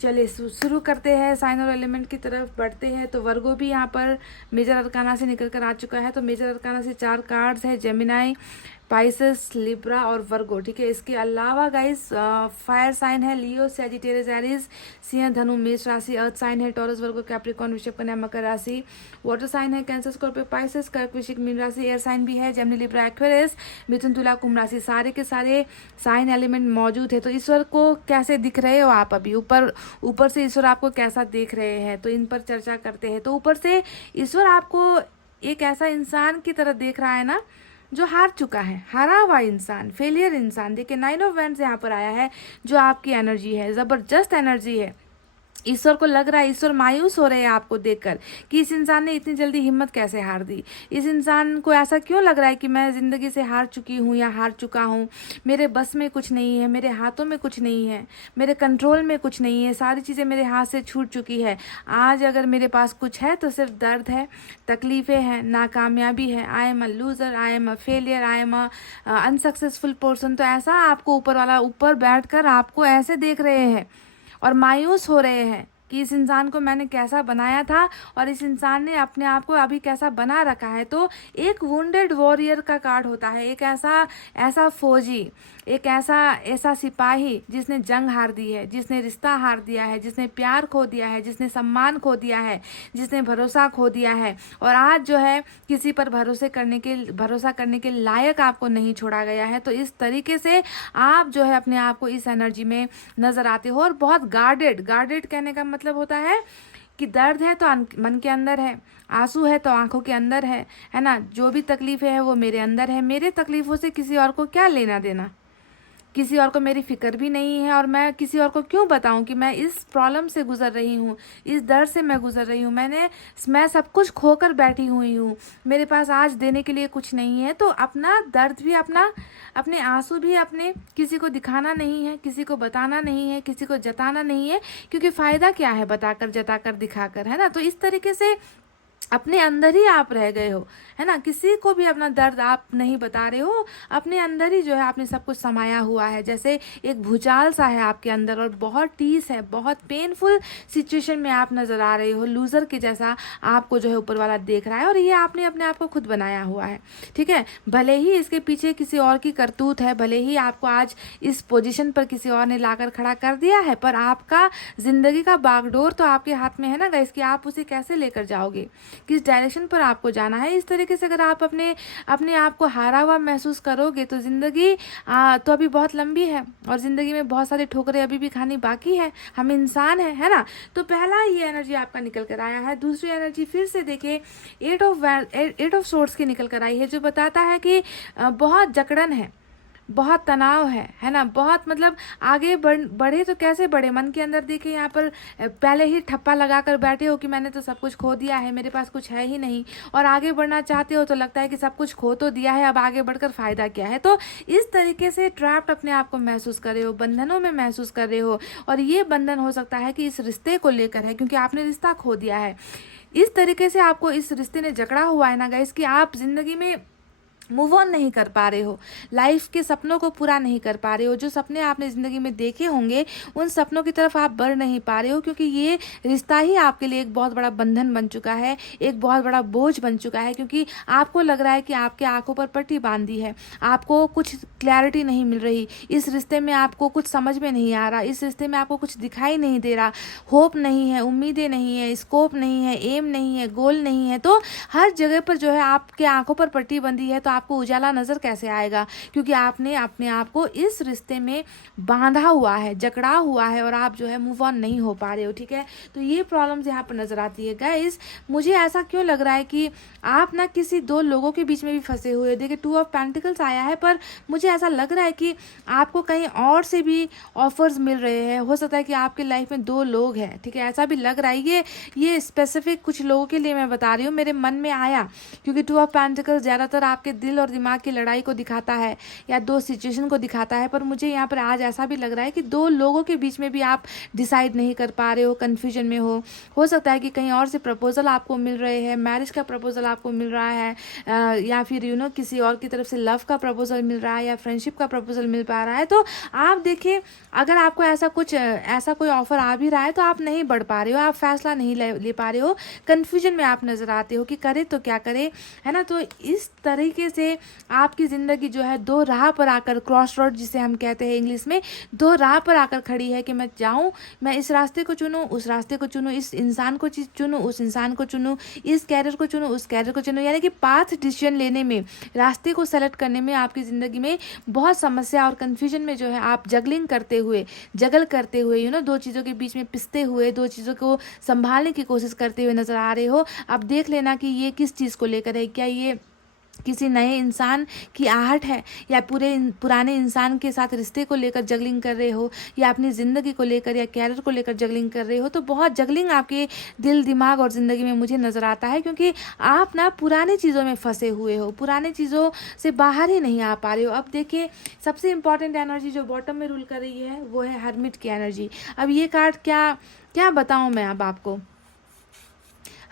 चलिए शुरू करते हैं, साइन और एलिमेंट की तरफ बढ़ते हैं। तो वर्गो भी यहाँ पर मेजर अरकाना से निकल कर आ चुका है। तो मेजर अरकाना से 4 कार्ड्स है, जेमिनाई, पाइसेस, लिब्रा और वर्गो, ठीक है। इसके अलावा गाइस फायर साइन है लियो, सैजिटेरियस, एरीज, सिंह, धनु, मेष राशि, अर्थ साइन है टॉरस, वर्गो, कैप्रिकॉर्न, वृषभ, कन्या, मकर राशि, वाटर साइन है कैंसर, स्कॉर्पियो, पाइसेस, कर्क, वृश्चिक, मीन राशि, एयर साइन भी है जेमिनी, लिब्रा, एक्वेरियस, मिथुन, तुला, कुंभ राशि। सारे के सारे साइन एलिमेंट मौजूद है। तो ईश्वर को कैसे दिख रहे हो आप अभी? ऊपर से ईश्वर आपको कैसा देख रहे हैं, तो इन पर चर्चा करते हैं। तो ऊपर से ईश्वर आपको एक ऐसा इंसान की तरह देख रहा है ना जो हार चुका है, हारा हुआ इंसान, फेलियर इंसान। देखिए 9 ऑफ वैंड्स यहाँ पर आया है, जो आपकी एनर्जी है, ज़बरदस्त एनर्जी है। ईश्वर को लग रहा है, ईश्वर मायूस हो रहे हैं आपको देखकर कि इस इंसान ने इतनी जल्दी हिम्मत कैसे हार दी। इस इंसान को ऐसा क्यों लग रहा है कि मैं ज़िंदगी से हार चुकी हूँ या हार चुका हूँ, मेरे बस में कुछ नहीं है, मेरे हाथों में कुछ नहीं है, मेरे कंट्रोल में कुछ नहीं है, सारी चीज़ें मेरे हाथ से छूट चुकी है। आज अगर मेरे पास कुछ है तो सिर्फ दर्द है, तकलीफ़ें हैं, नाकामयाबी है। I am a loser, I am a failure, I am a unsuccessful person. तो ऐसा आपको ऊपर वाला ऊपर बैठकर आपको ऐसे देख रहे हैं और मायूस हो रहे हैं कि इस इंसान को मैंने कैसा बनाया था और इस इंसान ने अपने आप को अभी कैसा बना रखा है। तो एक वुंडेड वॉरियर का कार्ड होता है, एक ऐसा फौजी, एक ऐसा सिपाही जिसने जंग हार दी है, जिसने रिश्ता हार दिया है, जिसने प्यार खो दिया है, जिसने सम्मान खो दिया है, जिसने भरोसा खो दिया है, और आज जो है किसी पर भरोसा करने के लायक आपको नहीं छोड़ा गया है। तो इस तरीके से आप जो है अपने आप को इस एनर्जी में नजर आते हो और बहुत गार्डेड कहने का मतलब होता है कि दर्द है तो मन के अंदर है, आंसू है तो आंखों के अंदर है ना। जो भी तकलीफें है वो मेरे अंदर है, मेरे तकलीफों से किसी और को क्या लेना देना, किसी और को मेरी फिक्र भी नहीं है, और मैं किसी और को क्यों बताऊं कि मैं इस प्रॉब्लम से गुजर रही हूँ, इस दर्द से मैं गुजर रही हूँ। मैं सब कुछ खोकर बैठी हुई हूँ, मेरे पास आज देने के लिए कुछ नहीं है। तो अपना दर्द भी अपने आंसू भी अपने किसी को दिखाना नहीं है, किसी को बताना नहीं है, किसी को जताना नहीं है, क्योंकि फ़ायदा क्या है बताकर, जताकर, दिखाकर, है ना। तो इस तरीके से अपने अंदर ही आप रह गए हो, है ना। किसी को भी अपना दर्द आप नहीं बता रहे हो, अपने अंदर ही जो है आपने सब कुछ समाया हुआ है। जैसे एक भूचाल सा है आपके अंदर और बहुत टीस है, बहुत पेनफुल सिचुएशन में आप नज़र आ रहे हो, लूज़र के जैसा आपको जो है ऊपर वाला देख रहा है, और ये आपने अपने आप को खुद बनाया हुआ है, ठीक है। भले ही इसके पीछे किसी और की करतूत है, भले ही आपको आज इस पोजीशन पर किसी और ने लाकर खड़ा कर दिया है, पर आपका ज़िंदगी का बागडोर तो आपके हाथ में है ना गाइस, कि आप उसे कैसे लेकर जाओगे, किस डायरेक्शन पर आपको जाना है। इस तरीके से अगर आप अपने आप को हारा हुआ महसूस करोगे तो ज़िंदगी तो अभी बहुत लंबी है और ज़िंदगी में बहुत सारी ठोकरें अभी भी खानी बाकी है, हम इंसान हैं, है ना। तो पहला ये एनर्जी आपका निकल कर आया है। दूसरी एनर्जी फिर से देखिए, एट ऑफ सोर्ड्स की निकल कर आई है, जो बताता है कि बहुत जकड़न है, बहुत तनाव है ना। बहुत मतलब आगे बढ़े तो कैसे बढ़े, मन के अंदर देखिए यहाँ पर पहले ही ठप्पा लगा कर बैठे हो कि मैंने तो सब कुछ खो दिया है, मेरे पास कुछ है ही नहीं, और आगे बढ़ना चाहते हो तो लगता है कि सब कुछ खो तो दिया है, अब आगे बढ़कर फ़ायदा क्या है। तो इस तरीके से ट्रैप्ड अपने आप को महसूस कर रहे हो, बंधनों में महसूस कर रहे हो, और ये बंधन हो सकता है कि इस रिश्ते को लेकर है, क्योंकि आपने रिश्ता खो दिया है। इस तरीके से आपको इस रिश्ते ने जकड़ा हुआ है ना गाइस, कि आप ज़िंदगी में मूव ऑन नहीं कर पा रहे हो, लाइफ के सपनों को पूरा नहीं कर पा रहे हो। जो सपने आपने ज़िंदगी में देखे होंगे उन सपनों की तरफ आप बढ़ नहीं पा रहे हो, क्योंकि ये रिश्ता ही आपके लिए एक बहुत बड़ा बंधन बन चुका है, एक बहुत बड़ा बोझ बन चुका है। क्योंकि आपको लग रहा है कि आपके आंखों पर पट्टी बांधी है, आपको कुछ क्लैरिटी नहीं मिल रही, इस रिश्ते में आपको कुछ समझ में नहीं आ रहा, इस रिश्ते में आपको कुछ दिखाई नहीं दे रहा, होप नहीं है, उम्मीदें नहीं है, स्कोप नहीं है, एम नहीं है, गोल नहीं है। तो हर जगह पर जो है आपके आंखों पर पट्टी बंधी है, तो आपको उजाला नजर कैसे आएगा, क्योंकि आपने अपने आप को इस रिश्ते में बांधा हुआ है, जकड़ा हुआ है, और आप जो है मूव ऑन नहीं हो पा रहे हो, ठीक है। तो ये प्रॉब्लम्स यहाँ पर नजर आती है गाइस। मुझे ऐसा क्यों लग रहा है कि आप ना किसी दो लोगों के बीच में भी फंसे हुए। देखिए 2 ऑफ पेंटिकल्स आया है, पर मुझे ऐसा लग रहा है कि आपको कहीं और से भी ऑफर्स मिल रहे हैं। हो सकता है कि आपके लाइफ में 2 लोग हैं, ठीक है, ऐसा भी लग रहा है। ये स्पेसिफिक कुछ लोगों के लिए मैं बता रही हूँ, मेरे मन में आया, क्योंकि 2 ऑफ पेंटिकल्स ज़्यादातर आपके दिल और दिमाग की लड़ाई को दिखाता है या 2 सिचुएशन को दिखाता है। पर मुझे यहाँ पर आज ऐसा भी लग रहा है कि 2 लोगों के बीच में भी आप डिसाइड नहीं कर पा रहे हो, कंफ्यूजन में हो सकता है कि कहीं और से प्रपोजल आपको मिल रहे हैं, मैरिज का प्रपोजल आपको मिल रहा है, या फिर किसी और की तरफ से लव का प्रपोजल मिल रहा है, या फ्रेंडशिप का प्रपोजल मिल पा रहा है। तो आप देखिए, अगर आपको ऐसा कोई ऑफर आ भी रहा है तो आप नहीं बढ़ पा रहे हो, आप फैसला नहीं ले पा रहे हो, कंफ्यूजन में आप नजर आते हो कि करे तो क्या करे, है ना। तो इस तरीके से से आपकी ज़िंदगी जो है दो राह पर आकर, क्रॉस रोड जिसे हम कहते हैं इंग्लिश में, दो राह पर आकर खड़ी है कि मैं जाऊँ, मैं इस रास्ते को चुनूँ, उस रास्ते को चुनूँ, इस इंसान को चुनूँ, उस इंसान को चुनूँ, इस कैरियर को चुनूँ, उस कैरियर को चुनूँ। यानी कि पाथ डिसीजन लेने में, रास्ते को सेलेक्ट करने में आपकी ज़िंदगी में बहुत समस्या और कन्फ्यूजन में जो है आप जगल करते हुए दो चीज़ों के बीच में पिसते हुए, दो चीज़ों को संभालने की कोशिश करते हुए नज़र आ रहे हो। अब देख लेना कि ये किस चीज़ को लेकर है। क्या ये किसी नए इंसान की आहट है, या पुराने इंसान के साथ रिश्ते को लेकर जगलिंग कर रहे हो, या अपनी ज़िंदगी को लेकर या कैरियर को लेकर जगलिंग कर रहे हो। तो बहुत जगलिंग आपके दिल, दिमाग और ज़िंदगी में मुझे नज़र आता है, क्योंकि आप ना पुरानी चीज़ों में फंसे हुए हो, पुरानी चीज़ों से बाहर ही नहीं आ पा रहे हो। अब देखिए, सबसे इम्पॉर्टेंट एनर्जी जो बॉटम में रूल कर रही है वो है हर्मिट की एनर्जी। अब ये कार्ड क्या बताऊँ मैं अब आपको।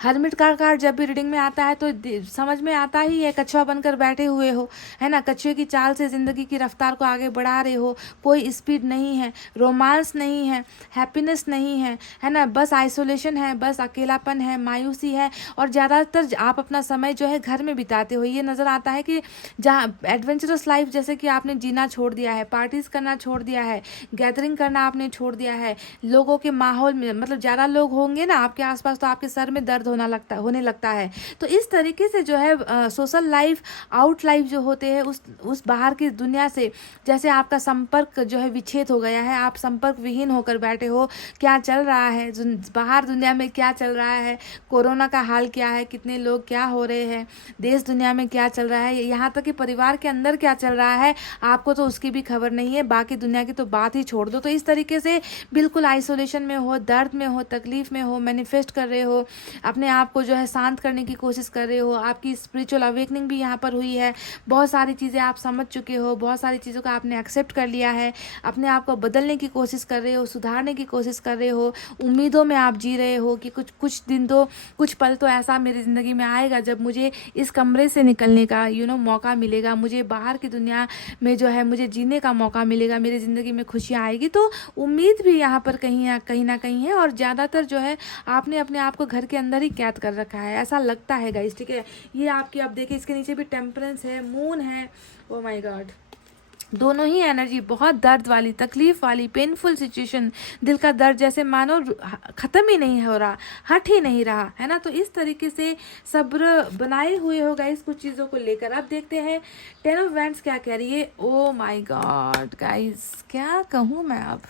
हर्मिट का कार्ड जब भी रीडिंग में आता है तो समझ में आता ही है, कछुआ बनकर बैठे हुए हो, है ना, कछुए की चाल से ज़िंदगी की रफ्तार को आगे बढ़ा रहे हो। कोई स्पीड नहीं है, रोमांस नहीं है, हैप्पीनेस नहीं है ना, बस आइसोलेशन है, बस अकेलापन है, मायूसी है, और ज़्यादातर आप अपना समय जो है घर में बिताते हो। ये नज़र आता है कि जहाँ एडवेंचरस लाइफ जैसे कि आपने जीना छोड़ दिया है, पार्टीज़ करना छोड़ दिया है, गैदरिंग करना आपने छोड़ दिया है, लोगों के माहौल में, मतलब ज़्यादा लोग होंगे ना आपके आसपास तो आपके सर में दर्द होने लगता है। तो इस तरीके से जो है सोशल लाइफ, आउट लाइफ जो होते हैं उस बाहर की दुनिया से जैसे आपका संपर्क जो है विच्छेद हो गया है, आप संपर्क विहीन होकर बैठे हो। क्या चल रहा है बाहर दुनिया में, क्या चल रहा है, कोरोना का हाल क्या है, कितने लोग क्या हो रहे हैं, देश दुनिया में क्या चल रहा है, यहाँ तक कि परिवार के अंदर क्या चल रहा है, आपको तो उसकी भी खबर नहीं है, बाकी दुनिया की तो बात ही छोड़ दो। तो इस तरीके से बिल्कुल आइसोलेशन में हो, दर्द में हो, तकलीफ में हो, मैनिफेस्ट कर रहे हो, अपने आप को जो है शांत करने की कोशिश कर रहे हो। आपकी स्पिरिचुअल अवेकनिंग भी यहाँ पर हुई है, बहुत सारी चीज़ें आप समझ चुके हो, बहुत सारी चीज़ों का आपने एक्सेप्ट कर लिया है, अपने आप को बदलने की कोशिश कर रहे हो, सुधारने की कोशिश कर रहे हो, उम्मीदों में आप जी रहे हो कि कुछ दिन तो, कुछ पल तो ऐसा मेरी ज़िंदगी में आएगा जब मुझे इस कमरे से निकलने का मौका मिलेगा, मुझे बाहर की दुनिया में जो है मुझे जीने का मौका मिलेगा, मेरी ज़िंदगी में खुशियाँ आएगी। तो उम्मीद भी यहाँ पर कहीं ना कहीं है, और ज़्यादातर जो है आपने अपने आप को घर के अंदर ही कैद कर रखा है, ऐसा लगता है गाइस, ठीक है। ये आपकी, आप देखिए इसके नीचे भी टेम्परेंस है, मून है, ओ माय गॉड, दोनों ही एनर्जी बहुत दर्द वाली, तकलीफ वाली, पेनफुल सिचुएशन, दिल का दर्द जैसे मानो ख़त्म ही नहीं हो रहा, हट ही नहीं रहा, है ना। तो इस तरीके से सब्र बनाए हुए हो गाइस कुछ चीज़ों को लेकर। अब देखते हैं 10 ऑफ वैंड्स क्या कह रही है। ओ माय गॉड गाइस, क्या कहूँ मैं अब।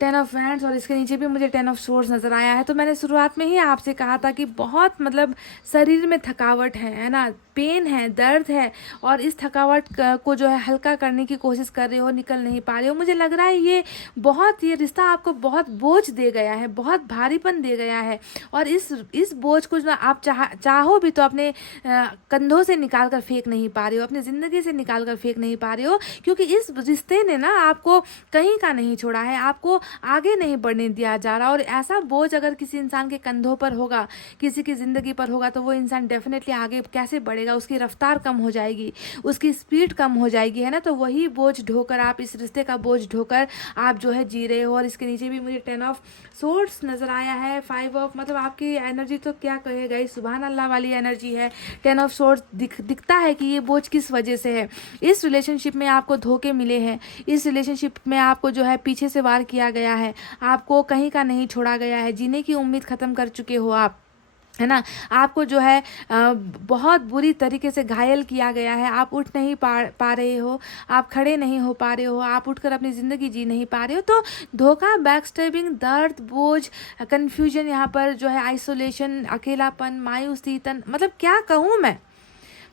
10 ऑफ वैंड्स और इसके नीचे भी मुझे 10 ऑफ स्वॉर्ड्स नज़र आया है। तो मैंने शुरुआत में ही आपसे कहा था कि बहुत मतलब शरीर में थकावट है ना, पेन है, दर्द है, और इस थकावट को जो है हल्का करने की कोशिश कर रहे हो, निकल नहीं पा रहे हो। मुझे लग रहा है ये रिश्ता आपको बहुत बोझ दे गया है, बहुत भारीपन दे गया है, और इस बोझ को जो आप चाहो भी तो अपने कंधों से निकाल कर फेंक नहीं पा रहे हो, अपनी ज़िंदगी से निकाल कर फेंक नहीं पा रहे हो, क्योंकि इस रिश्ते ने ना आपको कहीं का नहीं छोड़ा है, आपको आगे नहीं बढ़ने दिया जा रहा। और ऐसा बोझ अगर किसी इंसान के कंधों पर होगा, किसी की ज़िंदगी पर होगा, तो वो इंसान डेफिनेटली आगे कैसे बढ़ेगा, उसकी रफ्तार कम हो जाएगी, उसकी स्पीड कम हो जाएगी, है ना। तो वही बोझ ढोकर, आप इस रिश्ते का बोझ ढोकर आप जो है जी रहे हो। और इसके नीचे भी मुझे 10 ऑफ सोर्ड्स नज़र आया है, 5 ऑफ, मतलब आपकी एनर्जी तो क्या कहेगा, इस सुभान अल्लाह वाली एनर्जी है। 10 ऑफ सोर्ड्स दिखता है कि ये बोझ किस वजह से है। इस रिलेशनशिप में आपको धोखे मिले हैं, इस रिलेशनशिप में आपको जो है पीछे से वार किया गया है, आपको कहीं का नहीं छोड़ा गया है, जीने की उम्मीद ख़त्म कर चुके हो आप, है ना। आपको जो है बहुत बुरी तरीके से घायल किया गया है, आप उठ नहीं पा रहे हो, आप खड़े नहीं हो पा रहे हो, आप उठकर अपनी ज़िंदगी जी नहीं पा रहे हो। तो धोखा, बैकस्टैबिंग, दर्द, बोझ, कन्फ्यूजन, यहाँ पर जो है आइसोलेशन, अकेलापन, मायूसी, मतलब क्या कहूँ मैं,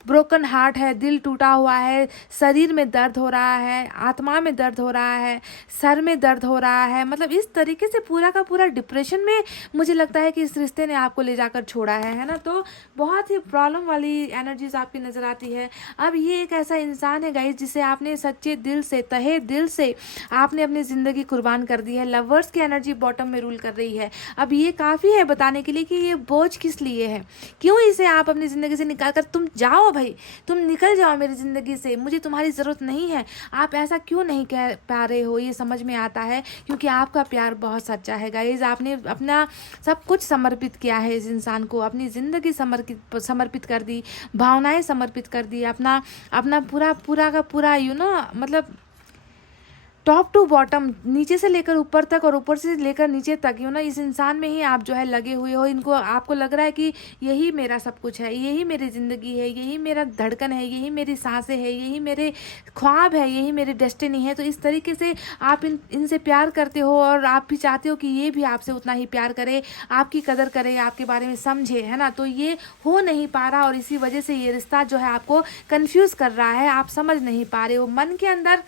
ब्रोकन हार्ट है, दिल टूटा हुआ है, शरीर में दर्द हो रहा है, आत्मा में दर्द हो रहा है, सर में दर्द हो रहा है, मतलब इस तरीके से पूरा का पूरा डिप्रेशन में मुझे लगता है कि इस रिश्ते ने आपको ले जाकर छोड़ा है ना। तो बहुत ही प्रॉब्लम वाली एनर्जीज आपकी नज़र आती है। अब ये एक ऐसा इंसान है गाइस जिसे आपने सच्चे दिल से, तहे दिल से आपने अपनी ज़िंदगी कुर्बान कर दी है। लवर्स की एनर्जी बॉटम में रूल कर रही है। अब ये काफ़ी है बताने के लिए कि ये बोझ किस लिए है, क्यों इसे आप अपनी ज़िंदगी से निकाल कर तुम जाओ, भाई, तुम निकल जाओ मेरी ज़िंदगी से, मुझे तुम्हारी ज़रूरत नहीं है। आप ऐसा क्यों नहीं कह पा रहे हो, ये समझ में आता है, क्योंकि आपका प्यार बहुत सच्चा है गाइज। आपने अपना सब कुछ समर्पित किया है इस इंसान को, अपनी ज़िंदगी समर्पित कर दी, भावनाएं समर्पित कर दी, अपना अपना पूरा पूरा का पूरा मतलब टॉप टू बॉटम, नीचे से लेकर ऊपर तक और ऊपर से लेकर नीचे तक, इस इंसान में ही आप जो है लगे हुए हो। इनको आपको लग रहा है कि यही मेरा सब कुछ है, यही मेरी ज़िंदगी है, यही मेरा धड़कन है, यही मेरी सांसें है, यही मेरे ख्वाब है, यही मेरी डेस्टिनी है। तो इस तरीके से आप इनसे प्यार करते हो और आप भी चाहते हो कि ये भी आपसे उतना ही प्यार करे, आपकी कदर करे, आपके बारे में समझे, है ना। तो ये हो नहीं पा रहा और इसी वजह से ये रिश्ता जो है आपको कन्फ्यूज़ कर रहा है, आप समझ नहीं पा रहे हो। मन के अंदर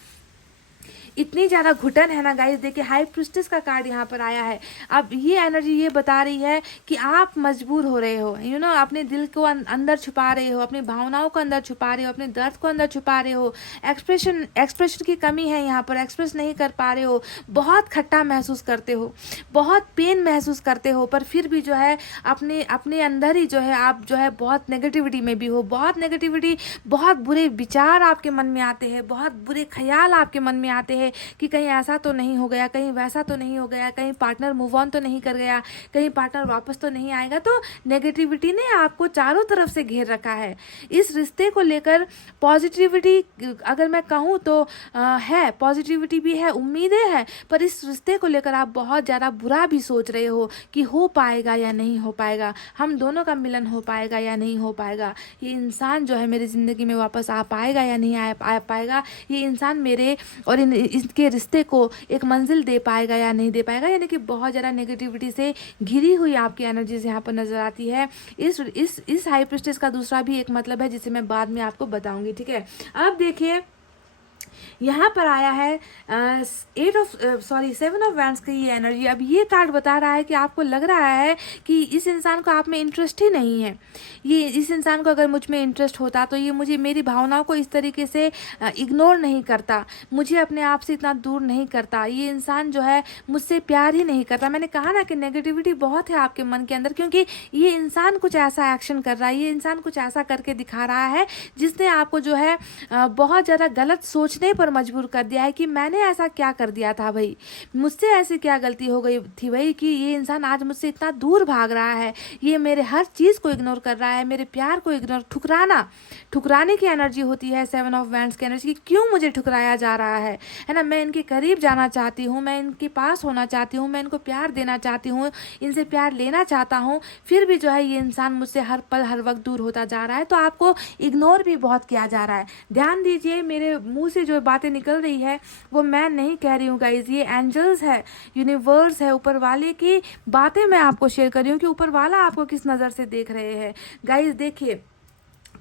इतनी ज़्यादा घुटन है ना गाइस। देखिए, हाई प्रिस्टेस का कार्ड यहाँ पर आया है। अब ये एनर्जी ये बता रही है कि आप मजबूर हो रहे हो, अपने दिल को अंदर छुपा रहे हो, अपनी भावनाओं को अंदर छुपा रहे हो, अपने दर्द को अंदर छुपा रहे हो। एक्सप्रेशन की कमी है यहाँ पर, एक्सप्रेस नहीं कर पा रहे हो, बहुत खट्टा महसूस करते हो, बहुत पेन महसूस करते हो, पर फिर भी जो है अपने अपने अंदर ही जो है आप जो है बहुत नेगेटिविटी में भी हो, बहुत नेगेटिविटी, बहुत बुरे विचार आपके मन में आते हैं, बहुत बुरे ख्याल आपके मन में आते हैं कि कहीं ऐसा तो नहीं हो गया, कहीं वैसा तो नहीं हो गया, कहीं पार्टनर मूव ऑन तो नहीं कर गया, कहीं पार्टनर वापस तो नहीं आएगा। तो नेगेटिविटी ने आपको चारों तरफ से घेर रखा है। इस रिश्ते को लेकर पॉजिटिविटी अगर मैं कहूँ तो है, पॉजिटिविटी भी है, उम्मीदें हैं, पर इस रिश्ते को लेकर आप बहुत ज़्यादा बुरा भी सोच रहे हो कि हो पाएगा या नहीं हो पाएगा, हम दोनों का मिलन हो पाएगा या नहीं हो पाएगा, ये इंसान जो है मेरी ज़िंदगी में वापस आ पाएगा या नहीं आ पाएगा, ये इंसान मेरे और इसके रिश्ते को एक मंजिल दे पाएगा या नहीं दे पाएगा। यानी कि बहुत ज़्यादा नेगेटिविटी से घिरी हुई आपकी एनर्जीज यहाँ पर नजर आती है। इस हाई प्रिस्टेस का दूसरा भी एक मतलब है जिसे मैं बाद में आपको बताऊंगी, ठीक है। अब देखिए, यहाँ पर आया है 7 ऑफ वैंड्स की ये एनर्जी। अब ये कार्ड बता रहा है कि आपको लग रहा है कि इस इंसान को आप में इंटरेस्ट ही नहीं है। ये इस इंसान को अगर मुझ में इंटरेस्ट होता तो ये मुझे मेरी भावनाओं को इस तरीके से इग्नोर नहीं करता, मुझे अपने आप से इतना दूर नहीं करता। ये इंसान जो है मुझसे प्यार ही नहीं करता। मैंने कहा ना कि नेगेटिविटी बहुत है आपके मन के अंदर, क्योंकि ये इंसान कुछ ऐसा एक्शन कर रहा है, ये इंसान कुछ ऐसा करके दिखा रहा है जिसने आपको जो है बहुत ज़्यादा गलत सोचने पर मजबूर कर दिया है कि मैंने ऐसा क्या कर दिया था भाई, मुझसे ऐसी क्या गलती हो गई थी भाई कि ये इंसान आज मुझसे इतना दूर भाग रहा है, ये मेरे हर चीज़ को इग्नोर कर रहा है, मेरे प्यार को इग्नोर, ठुकराने की एनर्जी होती है 7 ऑफ वैंड्स की एनर्जी की। क्यों मुझे ठुकराया जा रहा है ना। मैं इनके करीब जाना चाहती हूँ, मैं इनके पास होना चाहती हूँ, मैं इनको प्यार देना चाहती हूँ, इनसे प्यार लेना चाहता हूँ, फिर भी जो है ये इंसान मुझसे हर पल हर वक्त दूर होता जा रहा है। तो आपको इग्नोर भी बहुत किया जा रहा है। ध्यान दीजिए, मेरे मुंह से जो बातें निकल रही है वो मैं नहीं कह रही हूँ गाइज, ये एंजल्स है, यूनिवर्स है, ऊपर वाले की बातें मैं आपको शेयर कर रही हूँ कि ऊपर वाला आपको किस नज़र से देख रहे हैं। गाइज देखिए,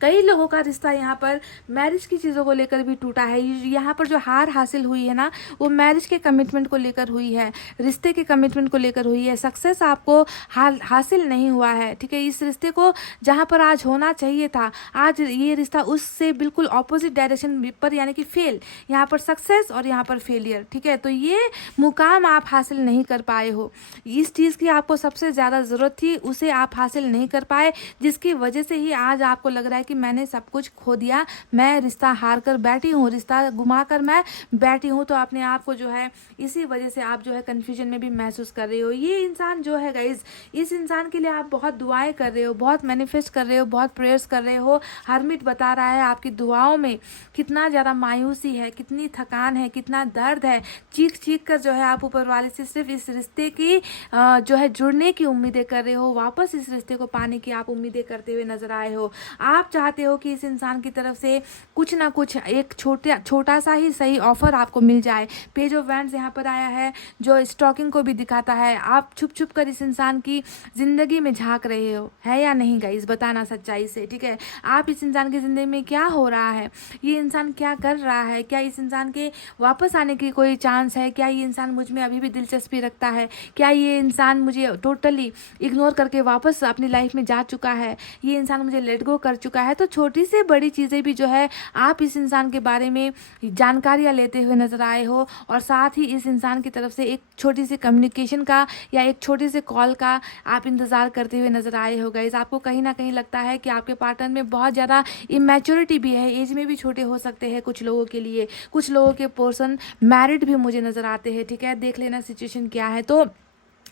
कई लोगों का रिश्ता यहाँ पर मैरिज की चीज़ों को लेकर भी टूटा है। यहाँ पर जो हार हासिल हुई है ना, वो मैरिज के कमिटमेंट को लेकर हुई है, रिश्ते के कमिटमेंट को लेकर हुई है। सक्सेस आपको हासिल नहीं हुआ है, ठीक है। इस रिश्ते को जहाँ पर आज होना चाहिए था, आज ये रिश्ता उससे बिल्कुल ऑपोजिट डायरेक्शन पर, यानी कि फेल, यहाँ पर सक्सेस और यहाँ पर फेलियर, ठीक है। तो ये मुकाम आप हासिल नहीं कर पाए हो, इस चीज़ की आपको सबसे ज़्यादा ज़रूरत थी, उसे आप हासिल नहीं कर पाए, जिसकी वजह से ही आज आपको लग रहा है कि मैंने सब कुछ खो दिया, मैं रिश्ता हार कर बैठी हूँ, रिश्ता घुमा कर मैं बैठी हूँ। तो अपने आप को जो है इसी वजह से आप जो है कंफ्यूजन में भी महसूस कर रहे हो। ये इंसान जो है गाइज, इस इंसान के लिए आप बहुत दुआएं कर रहे हो, बहुत मैनिफेस्ट कर रहे हो, बहुत प्रेयर्स कर रहे हो। हरमिट बता रहा है आपकी दुआओं में कितना ज़्यादा मायूसी है, कितनी थकान है, कितना दर्द है। चीख चीख कर जो है आप ऊपर वाले से सिर्फ इस रिश्ते की जो है जुड़ने की उम्मीदें कर रहे हो, वापस इस रिश्ते को पाने की आप उम्मीदें करते हुए नजर आए हो। आप चाहते हो कि इस इंसान की तरफ से कुछ ना कुछ एक छोटा सा ही सही ऑफर आपको मिल जाए। पेज ऑफ वैंड्स यहाँ पर आया है जो स्टॉकिंग को भी दिखाता है। आप छुप छुप कर इस इंसान की जिंदगी में झांक रहे हो, है या नहीं गाइस, बताना सच्चाई से, ठीक है। आप इस इंसान की जिंदगी में क्या हो रहा है, ये इंसान क्या कर रहा है, क्या इस इंसान के वापस आने की कोई चांस है, क्या ये इंसान मुझ में अभी भी दिलचस्पी रखता है, क्या ये इंसान मुझे टोटली इग्नोर करके वापस अपनी लाइफ में जा चुका है, ये इंसान मुझे लेट गो कर चुका है, तो छोटी से बड़ी चीज़ें भी जो है आप इस इंसान के बारे में जानकारियाँ लेते हुए नज़र आए हो, और साथ ही इस इंसान की तरफ से एक छोटी सी कम्युनिकेशन का या एक छोटे से कॉल का आप इंतज़ार करते हुए नज़र आए हो गाइज। आपको कहीं ना कहीं लगता है कि आपके पार्टनर में बहुत ज़्यादा इमेच्योरिटी भी है, एज में भी छोटे हो सकते हैं कुछ लोगों के लिए, कुछ लोगों के पर्सन मैरिड भी मुझे नज़र आते हैं, ठीक है। देख लेना सिचुएशन क्या है। तो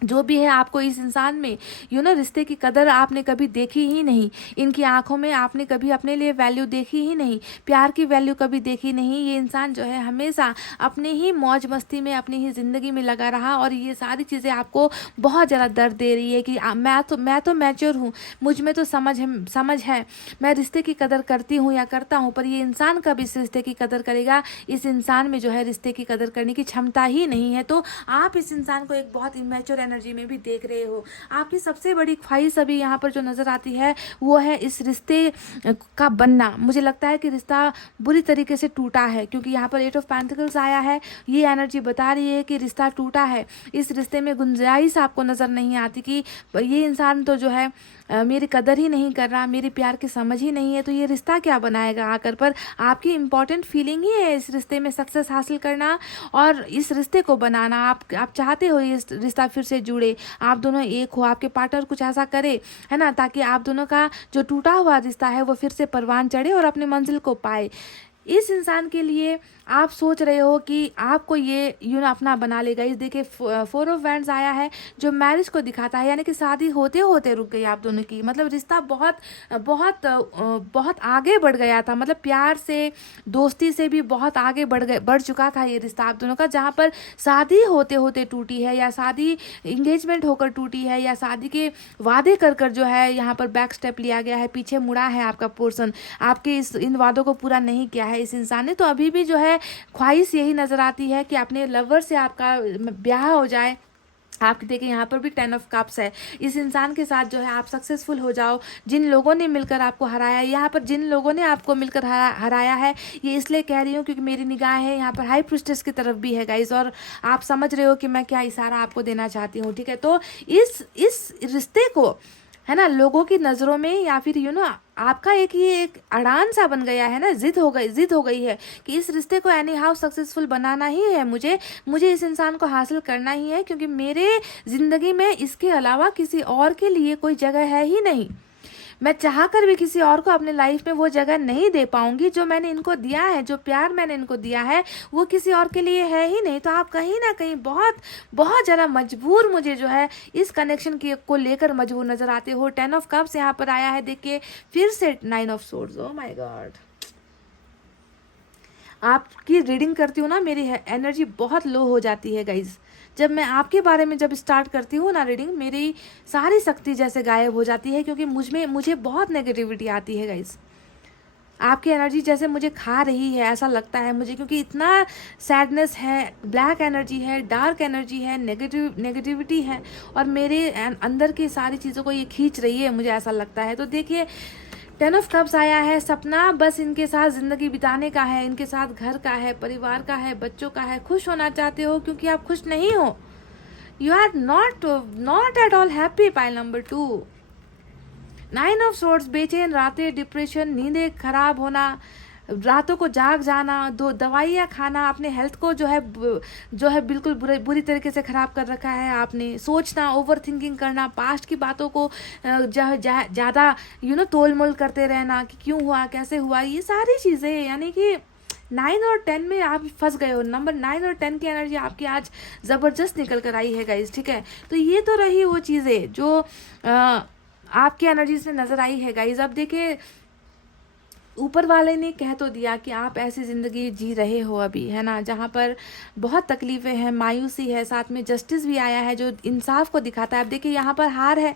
जो भी है, आपको इस इंसान में रिश्ते की कदर आपने कभी देखी ही नहीं, इनकी आंखों में आपने कभी अपने लिए वैल्यू देखी ही नहीं, प्यार की वैल्यू कभी देखी नहीं। ये इंसान जो है हमेशा अपने ही मौज मस्ती में, अपनी ही ज़िंदगी में लगा रहा, और ये सारी चीज़ें आपको बहुत ज़्यादा दर्द दे रही है कि मैं तो मैच्योर हूँ, मुझ में तो समझ है, मैं रिश्ते की कदर करती हूँ या करता हूँ, पर ये इंसान कब इस रिश्ते की कदर करेगा। इस इंसान में जो है रिश्ते की कदर करने की क्षमता ही नहीं है। तो आप इस इंसान को एक बहुत इमेच्योर एनर्जी में भी देख रहे हो। आपकी सबसे बड़ी ख्वाहिश अभी यहाँ पर जो नज़र आती है वो है इस रिश्ते का बनना। मुझे लगता है कि रिश्ता बुरी तरीके से टूटा है, क्योंकि यहाँ पर 8 ऑफ पेंटिकल्स आया है। ये एनर्जी बता रही है कि रिश्ता टूटा है, इस रिश्ते में गुंजाइश आपको नज़र नहीं आती कि ये इंसान तो जो है मेरी कदर ही नहीं कर रहा, मेरे प्यार की समझ ही नहीं है, तो ये रिश्ता क्या बनाएगा आकर। पर आपकी इम्पॉर्टेंट फीलिंग ही है इस रिश्ते में सक्सेस हासिल करना और इस रिश्ते को बनाना। आप चाहते हो ये रिश्ता फिर से जुड़े, आप दोनों एक हो, आपके पार्टनर कुछ ऐसा करे, है ना, ताकि आप दोनों का जो टूटा हुआ रिश्ता है वो फिर से परवान चढ़े और अपने मंजिल को पाए। इस इंसान के लिए आप सोच रहे हो कि आपको ये अपना बना लेगा। इस देखिए 4 ऑफ वैंड्स आया है जो मैरिज को दिखाता है, यानी कि शादी होते होते रुक गई आप दोनों की। मतलब रिश्ता बहुत बहुत बहुत आगे बढ़ गया था, मतलब प्यार से, दोस्ती से भी बहुत आगे बढ़ चुका था ये रिश्ता आप दोनों का। जहाँ पर शादी होते होते टूटी है, या शादी इंगेजमेंट होकर टूटी है, या शादी के वादे कर जो है यहाँ पर बैक स्टेप लिया गया है, पीछे मुड़ा है आपका पोर्सन, आपके इन वादों को पूरा नहीं किया है इस इंसान ने। तो अभी भी जो है ख्वाहिश यही नज़र आती है कि अपने लवर से आपका ब्याह हो जाए। आप देखिए यहाँ पर भी 10 ऑफ कप्स है, इस इंसान के साथ जो है आप सक्सेसफुल हो जाओ। जिन लोगों ने मिलकर आपको हराया, यहाँ पर जिन लोगों ने आपको मिलकर हराया है, ये इसलिए कह रही हूँ क्योंकि मेरी निगाह है यहाँ पर हाई प्रिस्टेस की तरफ भी है गाइस, और आप समझ रहे हो कि मैं क्या इशारा आपको देना चाहती हूँ, ठीक है। तो इस रिश्ते को, है ना, लोगों की नज़रों में या फिर आपका ये एक अड़ान सा बन गया है ना, जिद हो गई है कि इस रिश्ते को एनी हाउ सक्सेसफुल बनाना ही है, मुझे इस इंसान को हासिल करना ही है, क्योंकि मेरे ज़िंदगी में इसके अलावा किसी और के लिए कोई जगह है ही नहीं। मैं चाह कर भी किसी और को अपने लाइफ में वो जगह नहीं दे पाऊंगी जो मैंने इनको दिया है, जो प्यार मैंने इनको दिया है वो किसी और के लिए है ही नहीं। तो आप कहीं ना कहीं बहुत बहुत ज़्यादा मजबूर, मुझे जो है इस कनेक्शन को लेकर मजबूर नज़र आते हो। 10 ऑफ कप्स यहाँ पर आया है, देखिए फिर से 9 of swords. Oh my God, आपकी रीडिंग करती हूँ ना, मेरी एनर्जी बहुत लो हो जाती है गाइज। जब मैं आपके बारे में जब स्टार्ट करती हूँ ना रीडिंग, मेरी सारी शक्ति जैसे गायब हो जाती है, क्योंकि मुझे बहुत नेगेटिविटी आती है गाइज। आपकी एनर्जी जैसे मुझे खा रही है ऐसा लगता है मुझे, क्योंकि इतना सैडनेस है, ब्लैक एनर्जी है, डार्क एनर्जी है, नेगेटिविटी है, और मेरे अंदर की सारी चीज़ों को ये खींच रही है, मुझे ऐसा लगता है। तो देखिए 10 ऑफ कप्स आया है, सपना बस इनके साथ ज़िंदगी बिताने का है, इनके साथ घर का है, परिवार का है, बच्चों का है, खुश होना चाहते हो क्योंकि आप खुश नहीं हो। You are not at all happy. Pile number 2 9 of swords, बेचैन रातें, डिप्रेशन, नींदें खराब होना, रातों को जाग जाना, दवाइयाँ खाना, अपने हेल्थ को जो है बिल्कुल बुरी तरीके से ख़राब कर रखा है आपने। सोचना, ओवर थिंकिंग करना, पास्ट की बातों को ज़्यादा तोल मोल करते रहना कि क्यों हुआ, कैसे हुआ, ये सारी चीज़ें, यानी कि 9 और 10 में आप फंस गए हो। नंबर 9 और 10 की एनर्जी आपकी आज ज़बरदस्त निकल कर आई है गाइज, ठीक है। तो ये तो रही वो चीज़ें जो आपकी एनर्जी से नज़र आई है गाइज। अब देखिए ऊपर वाले ने कह तो दिया कि आप ऐसी ज़िंदगी जी रहे हो अभी, है ना, जहाँ पर बहुत तकलीफ़ें हैं, मायूसी है, साथ में जस्टिस भी आया है जो इंसाफ को दिखाता है। अब देखिए यहाँ पर हार है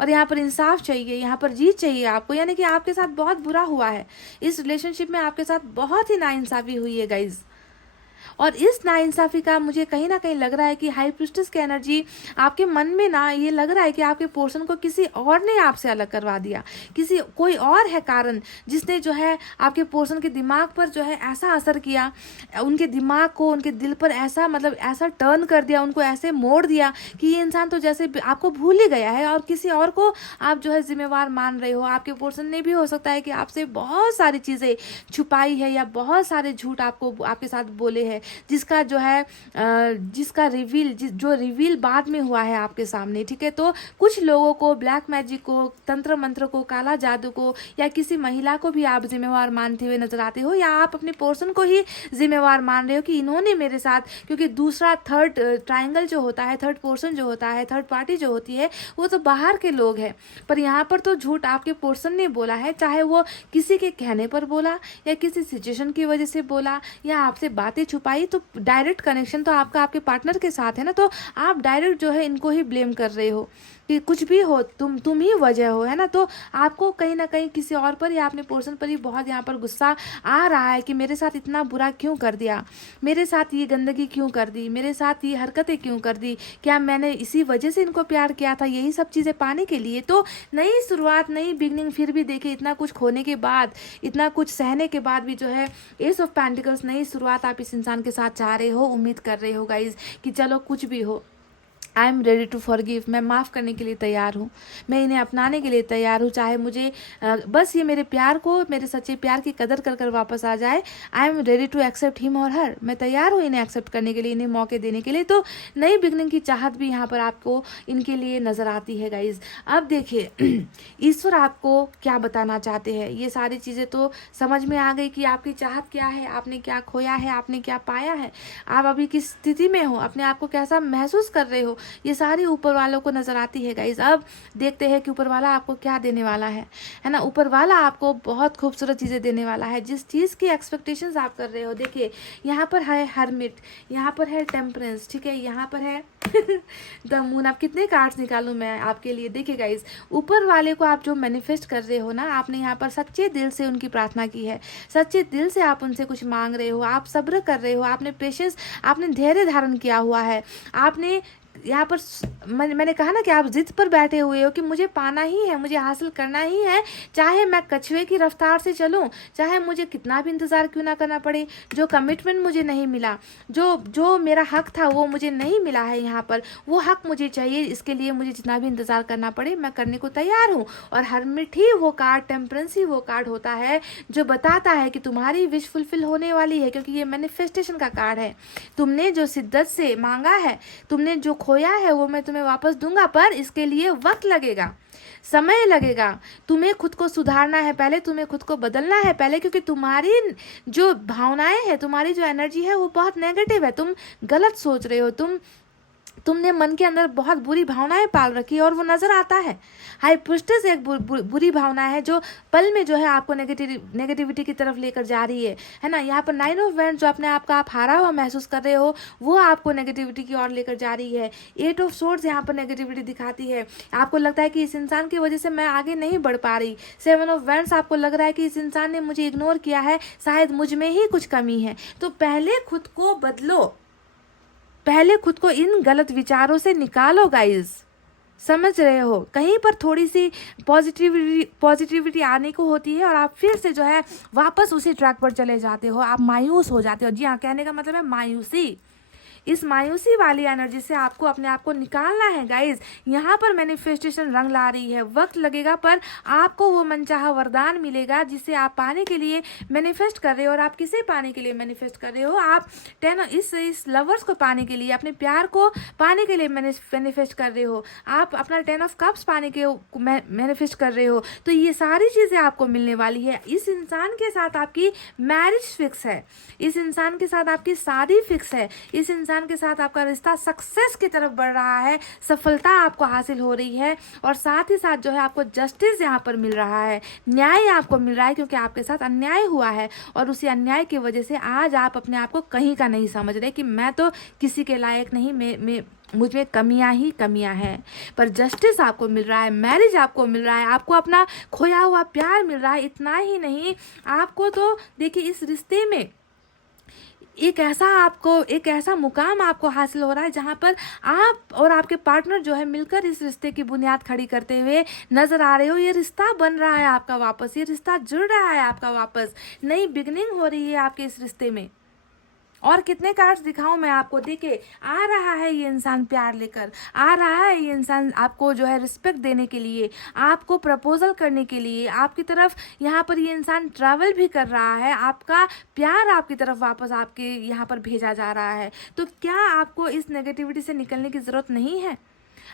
और यहाँ पर इंसाफ चाहिए, यहाँ पर जीत चाहिए आपको, यानी कि आपके साथ बहुत बुरा हुआ है, इस रिलेशनशिप में आपके साथ बहुत ही नाइंसाफ़ी हुई है गाइज़। और इस नाइंसाफ़ी का मुझे कहीं ना कहीं लग रहा है कि हाई प्रिस्टेस की एनर्जी आपके मन में ना ये लग रहा है कि आपके पोर्शन को किसी और ने आपसे अलग करवा दिया, कोई और है कारण जिसने जो है आपके पोर्शन के दिमाग पर जो है ऐसा असर किया, उनके दिमाग को, उनके दिल पर ऐसा मतलब ऐसा टर्न कर दिया, उनको ऐसे मोड़ दिया कि ये इंसान तो जैसे आपको भूल ही गया है और किसी और को आप जो है जिम्मेवार मान रहे हो। आपके पोर्शन ने भी हो सकता है कि आपसे बहुत सारी चीज़ें छुपाई है या बहुत सारे झूठ आपके साथ बोले हैं, जिसका जो है जिसका जो रिवील बाद में हुआ है आपके सामने, ठीक है। तो कुछ लोगों को, ब्लैक मैजिक को, तंत्र मंत्र को, काला जादू को या किसी महिला को भी आप जिम्मेवार मानते हुए नजर आते हो, या आप अपने पोर्शन को ही जिम्मेवार मान रहे हो कि इन्होंने मेरे साथ, क्योंकि दूसरा थर्ड ट्राइंगल जो होता है, थर्ड पोर्शन जो होता है, थर्ड पार्टी जो होती है, वो तो बाहर के लोग हैं। पर यहाँ पर तो झूठ आपके पोर्शन ने बोला है, चाहे वो किसी के कहने पर बोला या किसी सिचुएशन की वजह से बोला या आपसे बातें छुपाई। तो डायरेक्ट कनेक्शन तो आपका आपके पार्टनर के साथ है ना, तो आप डायरेक्ट जो है इनको ही ब्लेम कर रहे हो कि कुछ भी हो तुम ही वजह हो, है ना। तो आपको कहीं ना कहीं किसी और पर या अपने पोर्शन पर ही बहुत यहाँ पर गुस्सा आ रहा है कि मेरे साथ इतना बुरा क्यों कर दिया, मेरे साथ ये गंदगी क्यों कर दी, मेरे साथ ये हरकतें क्यों कर दी, क्या मैंने इसी वजह से इनको प्यार किया था, यही सब चीज़ें पाने के लिए। तो नई शुरुआत, नई बिगनिंग, फिर भी देखिए इतना कुछ खोने के बाद, इतना कुछ सहने के बाद भी जो है एस ऑफ पेंटिकल्स, नई शुरुआत आप इस इंसान के साथ चाह रहे हो, उम्मीद कर रहे हो गाइज कि चलो कुछ भी हो, I am ready to forgive, मैं माफ़ करने के लिए तैयार हूँ, मैं इन्हें अपनाने के लिए तैयार हूँ, चाहे मुझे बस ये मेरे प्यार को, मेरे सच्चे प्यार की कदर कर कर वापस आ जाए। I am ready to accept him और हर, मैं तैयार हूँ इन्हें एक्सेप्ट करने के लिए, इन्हें मौके देने के लिए। तो नई बिगनिंग की चाहत भी यहाँ पर आपको इनके लिए नज़र आती है गाइज। अब देखिए ईश्वर आपको क्या बताना चाहते हैं, ये सारी चीज़ें तो समझ में आ गई कि आपकी चाहत क्या है, आपने क्या खोया है, आपने क्या पाया है, आप अभी किस स्थिति में हो, अपने आप को कैसा महसूस कर रहे हो, ये सारी ऊपर वालों को नजर आती है गाइज। अब देखते हैं कि ऊपर वाला आपको क्या देने वाला है ना। ऊपर वाला आपको बहुत खूबसूरत चीज़ें देने वाला है, जिस चीज़ की एक्सपेक्टेशंस आप कर रहे हो। देखिए यहाँ पर है हर्मिट, यहाँ पर है टेम्परेंस, ठीक है, यहाँ पर है द मून। आप कितने कार्ड्स निकालूं मैं आपके लिए। देखिए गाइज, ऊपर वाले को आप जो मैनिफेस्ट कर रहे हो ना, आपने यहाँ पर सच्चे दिल से उनकी प्रार्थना की है, सच्चे दिल से आप उनसे कुछ मांग रहे हो, आप सब्र कर रहे हो, आपने पेशेंस, आपने धैर्य धारण किया हुआ है। आपने यहाँ पर मैंने कहा ना कि आप जिद पर बैठे हुए हो कि मुझे पाना ही है, मुझे हासिल करना ही है, चाहे मैं कछुए की रफ्तार से चलूं, चाहे मुझे कितना भी इंतज़ार क्यों ना करना पड़े। जो कमिटमेंट मुझे नहीं मिला, जो मेरा हक था वो मुझे नहीं मिला है, यहाँ पर वो हक मुझे चाहिए, इसके लिए मुझे जितना भी इंतज़ार करना पड़े मैं करने को तैयार हूँ। और हर्मिट ही वो कार्ड, टेम्परेंस ही वो कार्ड होता है जो बताता है कि तुम्हारी विश फुलफिल होने वाली है, क्योंकि ये मैनिफेस्टेशन का कार्ड है। तुमने जो शिद्दत से मांगा है, तुमने जो खोया है, वो मैं तुम्हें वापस दूंगा, पर इसके लिए वक्त लगेगा, समय लगेगा। तुम्हें खुद को सुधारना है पहले, तुम्हें खुद को बदलना है पहले, क्योंकि तुम्हारी जो भावनाएं है, तुम्हारी जो एनर्जी है वो बहुत नेगेटिव है, तुम गलत सोच रहे हो, तुमने मन के अंदर बहुत बुरी भावनाएं पाल रखी है और वो नजर आता है। हाई प्रिस्टेस एक बुरी भावना है जो पल में जो है आपको नेगेटिविटी की तरफ लेकर जा रही है ना। यहाँ पर 9 ऑफ वैंड्स, जो अपने आप का आप हारा हुआ महसूस कर रहे हो, वो आपको नेगेटिविटी की ओर लेकर जा रही है। 8 ऑफ सोर्ड्स यहाँ पर नेगेटिविटी दिखाती है, आपको लगता है कि इस इंसान की वजह से मैं आगे नहीं बढ़ पा रही। 7 ऑफ वैंड्स, आपको लग रहा है कि इस इंसान ने मुझे इग्नोर किया है, शायद मुझ में ही कुछ कमी है। तो पहले खुद को बदलो, पहले खुद को इन गलत विचारों से निकालो गाइज, समझ रहे हो। कहीं पर थोड़ी सी पॉजिटिविटी आने को होती है और आप फिर से जो है वापस उसी ट्रैक पर चले जाते हो, आप मायूस हो जाते हो। जी हाँ, कहने का मतलब है मायूसी। इस मायूसी वाली एनर्जी से आपको अपने आप को निकालना है गाइज। यहाँ पर मैनिफेस्टेशन रंग ला रही है, वक्त लगेगा, पर आपको वो मनचाहा वरदान मिलेगा जिसे आप पाने के लिए मैनिफेस्ट कर रहे हो। और आप किसे पाने के लिए मैनिफेस्ट कर रहे हो? आप इस लवर्स को पाने के लिए, अपने प्यार को पाने के लिए मैनिफेस्ट कर रहे हो, आप अपना 10 ऑफ कप्स पाने के मैनिफेस्ट कर रहे हो। तो ये सारी चीज़ें आपको मिलने वाली है। इस इंसान के साथ आपकी मैरिज फिक्स है, इस इंसान के साथ आपकी शादी फिक्स है, इस इंसान के साथ आपका रिश्ता सक्सेस की तरफ बढ़ रहा है, सफलता आपको हासिल हो रही है। और साथ ही साथ जो है आपको जस्टिस यहाँ पर मिल रहा है, न्याय आपको मिल रहा है, क्योंकि आपके साथ अन्याय हुआ है और उसी अन्याय की वजह से आज आप अपने आप को कहीं का नहीं समझ रहे कि मैं तो किसी के लायक नहीं, मुझ में कमियां ही कमियां हैं। पर जस्टिस आपको मिल रहा है, मैरिज आपको मिल रहा है, आपको अपना खोया हुआ प्यार मिल रहा है। इतना ही नहीं, आपको तो देखिए इस रिश्ते में एक ऐसा मुकाम आपको हासिल हो रहा है जहाँ पर आप और आपके पार्टनर जो है मिलकर इस रिश्ते की बुनियाद खड़ी करते हुए नजर आ रहे हो। ये रिश्ता बन रहा है आपका वापस, ये रिश्ता जुड़ रहा है आपका वापस, नई बिगनिंग हो रही है आपके इस रिश्ते में। और कितने कार्ड्स दिखाऊं मैं आपको, देखिए आ रहा है ये इंसान प्यार लेकर, आ रहा है ये इंसान आपको जो है रिस्पेक्ट देने के लिए, आपको प्रपोजल करने के लिए आपकी तरफ यहाँ पर ये इंसान ट्रैवल भी कर रहा है, आपका प्यार आपकी तरफ वापस आपके यहाँ पर भेजा जा रहा है। तो क्या आपको इस नेगेटिविटी से निकलने की ज़रूरत नहीं है?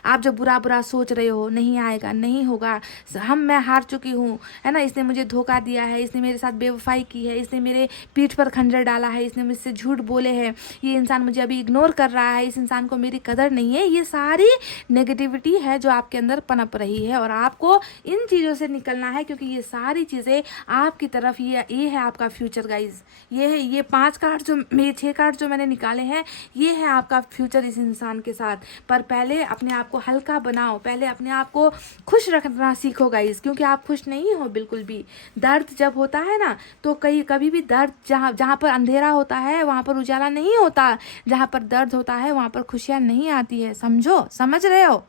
आप जो बुरा बुरा सोच रहे हो, नहीं आएगा, नहीं होगा, मैं हार चुकी हूँ, है ना, इसने मुझे धोखा दिया है, इसने मेरे साथ बेवफाई की है, इसने मेरे पीठ पर खंजर डाला है, इसने मुझसे झूठ बोले हैं, ये इंसान मुझे अभी इग्नोर कर रहा है, इस इंसान को मेरी कदर नहीं है, ये सारी नेगेटिविटी है जो आपके अंदर पनप रही है। और आपको इन चीज़ों से निकलना है, क्योंकि ये सारी चीज़ें आपकी तरफ, ये है आपका फ्यूचर गाइज। ये है, ये 5 कार्ड जो मेरे 6 कार्ड जो मैंने निकाले हैं, ये है आपका फ्यूचर इस इंसान के साथ। पर पहले अपने आप को हल्का बनाओ, पहले अपने आप को खुश रखना सीखो गाइज, क्योंकि आप खुश नहीं हो बिल्कुल भी। दर्द जब होता है ना, तो कभी भी दर्द, जहाँ पर अंधेरा होता है वहाँ पर उजाला नहीं होता, जहाँ पर दर्द होता है वहाँ पर खुशियाँ नहीं आती है। समझो, समझ रहे हो?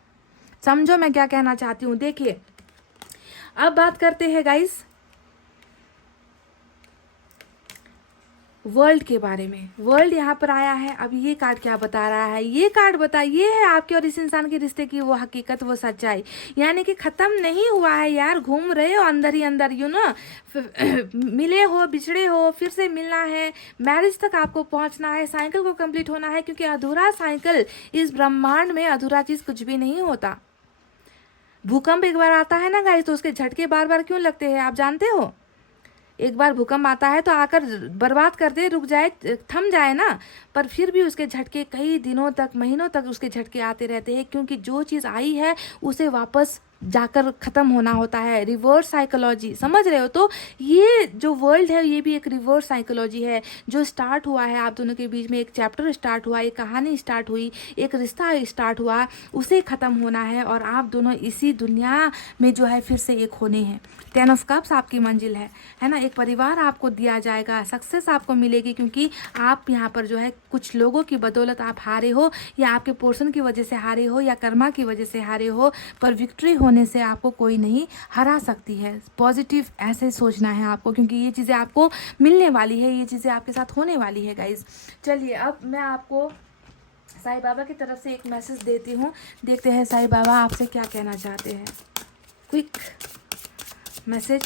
समझो मैं क्या कहना चाहती हूँ। देखिए अब बात करते हैं गाइज वर्ल्ड के बारे में। वर्ल्ड यहाँ पर आया है। अब ये कार्ड क्या बता रहा है? ये कार्ड ये है आपके और इस इंसान के रिश्ते की वो हकीकत, वो सच्चाई, यानी कि खत्म नहीं हुआ है यार, घूम रहे हो अंदर ही अंदर, मिले हो, बिछड़े हो, फिर से मिलना है, मैरिज तक आपको पहुंचना है, साइकिल को कंप्लीट होना है, क्योंकि अधूरा साइकिल इस ब्रह्मांड में, अधूरा चीज कुछ भी नहीं होता। भूकंप एक बार आता है ना गाइस, तो उसके झटके बार बार क्यों लगते हैं आप जानते हो? एक बार भूकंप आता है तो आकर बर्बाद कर दे, रुक जाए, थम जाए ना, पर फिर भी उसके झटके कई दिनों तक, महीनों तक उसके झटके आते रहते हैं, क्योंकि जो चीज़ आई है उसे वापस जाकर ख़त्म होना होता है। रिवर्स साइकोलॉजी, समझ रहे हो? तो ये जो वर्ल्ड है ये भी एक रिवर्स साइकोलॉजी है। जो स्टार्ट हुआ है आप दोनों के बीच में, एक चैप्टर स्टार्ट हुआ, एक कहानी स्टार्ट हुई, एक रिश्ता स्टार्ट हुआ, उसे ख़त्म होना है और आप दोनों इसी दुनिया में जो है फिर से एक होने हैं। 10 ऑफ कप्स आपकी मंजिल है ना, एक परिवार आपको दिया जाएगा, सक्सेस आपको मिलेगी, क्योंकि आप यहाँ पर जो है कुछ लोगों की बदौलत आप हारे हो, या आपके पोर्शन की वजह से हारे हो, या कर्मा की वजह से हारे हो, पर विक्ट्री होने से आपको कोई नहीं हरा सकती है। पॉजिटिव ऐसे सोचना है आपको, क्योंकि ये चीज़ें आपको मिलने वाली है, ये चीज़ें आपके साथ होने वाली है गाइज। चलिए अब मैं आपको साईं बाबा की तरफ से एक मैसेज देती हूँ, देखते हैं साईं बाबा आपसे क्या कहना चाहते हैं। Quick message.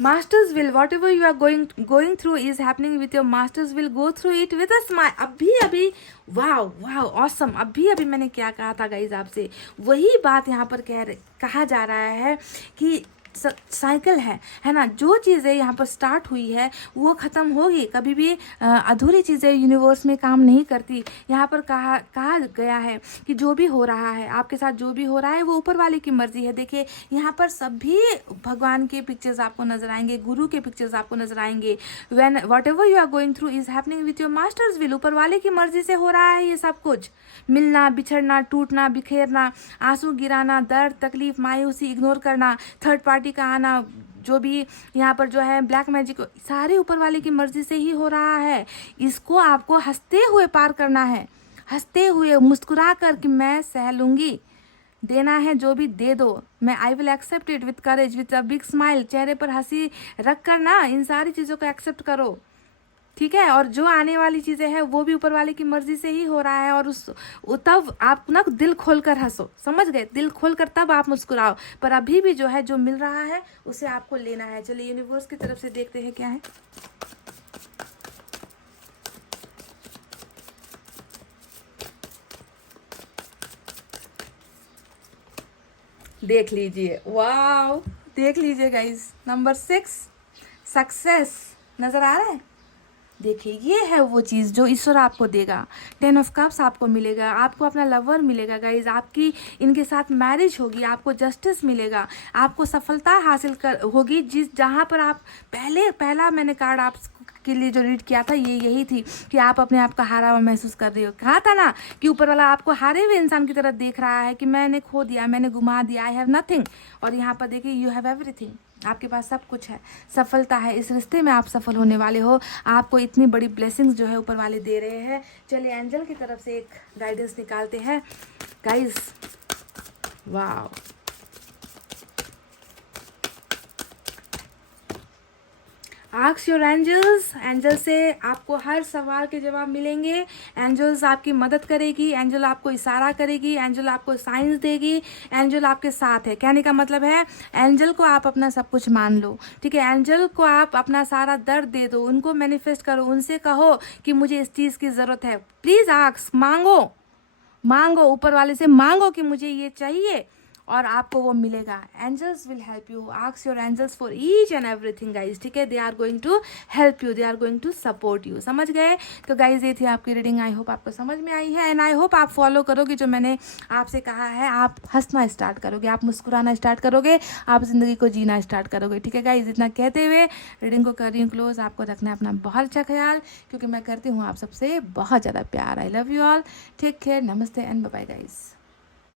Masters will, whatever you are going through is happening with your masters will go through it with a smile. अभी वाह ऑसम। अभी मैंने क्या कहा था गाइज आपसे, वही बात यहाँ पर कहा जा रहा है कि साइकिल है ना, जो चीज़ें यहाँ पर स्टार्ट हुई है वो ख़त्म होगी। कभी भी अधूरी चीज़ें यूनिवर्स में काम नहीं करती। यहाँ पर कहा गया है कि जो भी हो रहा है आपके साथ, जो भी हो रहा है वो ऊपर वाले की मर्जी है। देखिए यहाँ पर सभी भगवान के पिक्चर्स आपको नजर आएंगे, गुरु के पिक्चर्स आपको नजर आएंगे। When whatever you are going through is happening with your masters will, ऊपर वाले की मर्जी से हो रहा है ये सब कुछ। मिलना, बिछड़ना, टूटना, बिखेरना, आंसू गिराना, दर्द, तकलीफ, मायूसी, इग्नोर करना, थर्ड पार्टी का आना, जो भी यहाँ पर जो है ब्लैक मैजिक, सारे ऊपर वाले की मर्जी से ही हो रहा है। इसको आपको हंसते हुए पार करना है, हंसते हुए, मुस्कुरा कर कि मैं सह लूंगी, देना है जो भी दे दो, मैं I will accept it with courage, with a big smile, चेहरे पर हंसी रख कर ना इन सारी चीज़ों को एक्सेप्ट करो, ठीक है। और जो आने वाली चीज़ें हैं वो भी ऊपर वाले की मर्जी से ही हो रहा है। और तब आप ना दिल खोल कर हंसो, समझ गए? दिल खोल कर तब आप मुस्कुराओ। पर अभी भी जो है, जो मिल रहा है उसे आपको लेना है। चलिए यूनिवर्स की तरफ से देखते हैं क्या है। देख लीजिए, वाह, देख लीजिए गाइस, नंबर 6 सक्सेस नजर आ रहा है। देखिए ये है वो चीज़ जो ईश्वर आपको देगा। 10 ऑफ कप्स आपको मिलेगा, आपको अपना लवर मिलेगा गाइज, आपकी इनके साथ मैरिज होगी, आपको जस्टिस मिलेगा, आपको सफलता हासिल होगी। जहाँ पर आप पहला मैंने कार्ड आप के लिए जो रीड किया था ये यही थी कि आप अपने आप का हारा हुआ महसूस कर रहे हो। कहा था ना कि ऊपर वाला आपको हारे हुए इंसान की तरह देख रहा है कि मैंने खो दिया, मैंने घुमा दिया, आई हैव नथिंग। और यहाँ पर देखिए यू हैव एवरीथिंग, आपके पास सब कुछ है, सफलता है, इस रिश्ते में आप सफल होने वाले हो, आपको इतनी बड़ी ब्लेसिंग्स जो है ऊपर वाले दे रहे हैं। चलिए एंजल की तरफ से एक गाइडेंस निकालते हैं guys. Wow, ask your angels, angel से आपको हर सवाल के जवाब मिलेंगे। एंजल्स आपकी मदद करेगी, एंजल आपको इशारा करेगी, एंजल आपको साइंस देगी, एंजल आपके साथ है। कहने का मतलब है एंजल को आप अपना सब कुछ मान लो, ठीक है। एंजल को आप अपना सारा दर्द दे दो, उनको मैनिफेस्ट करो, उनसे कहो कि मुझे इस चीज़ की ज़रूरत है। प्लीज़ आस्क, मांगो, मांगो ऊपर वाले से, मांगो कि मुझे ये चाहिए और आपको वो मिलेगा। Angels will help you. Ask your angels for each and everything guys, ठीक है। They are going to help you, they are going to support you. समझ गए? तो गाइज ये थी आपकी रीडिंग। आई होप आपको समझ में आई है एंड आई होप आप फॉलो करोगे जो मैंने आपसे कहा है। आप हंसना स्टार्ट करोगे, आप मुस्कुराना स्टार्ट करोगे, आप जिंदगी को जीना स्टार्ट करोगे, ठीक है गाइज। इतना कहते हुए रीडिंग को कर रही हूँ क्लोज। आपको रखना है अपना बहुत अच्छा ख्याल, क्योंकि मैं करती हूँ आप सबसे बहुत ज़्यादा प्यार। I love you all, take care, नमस्ते एंड बाय बाय गाइज।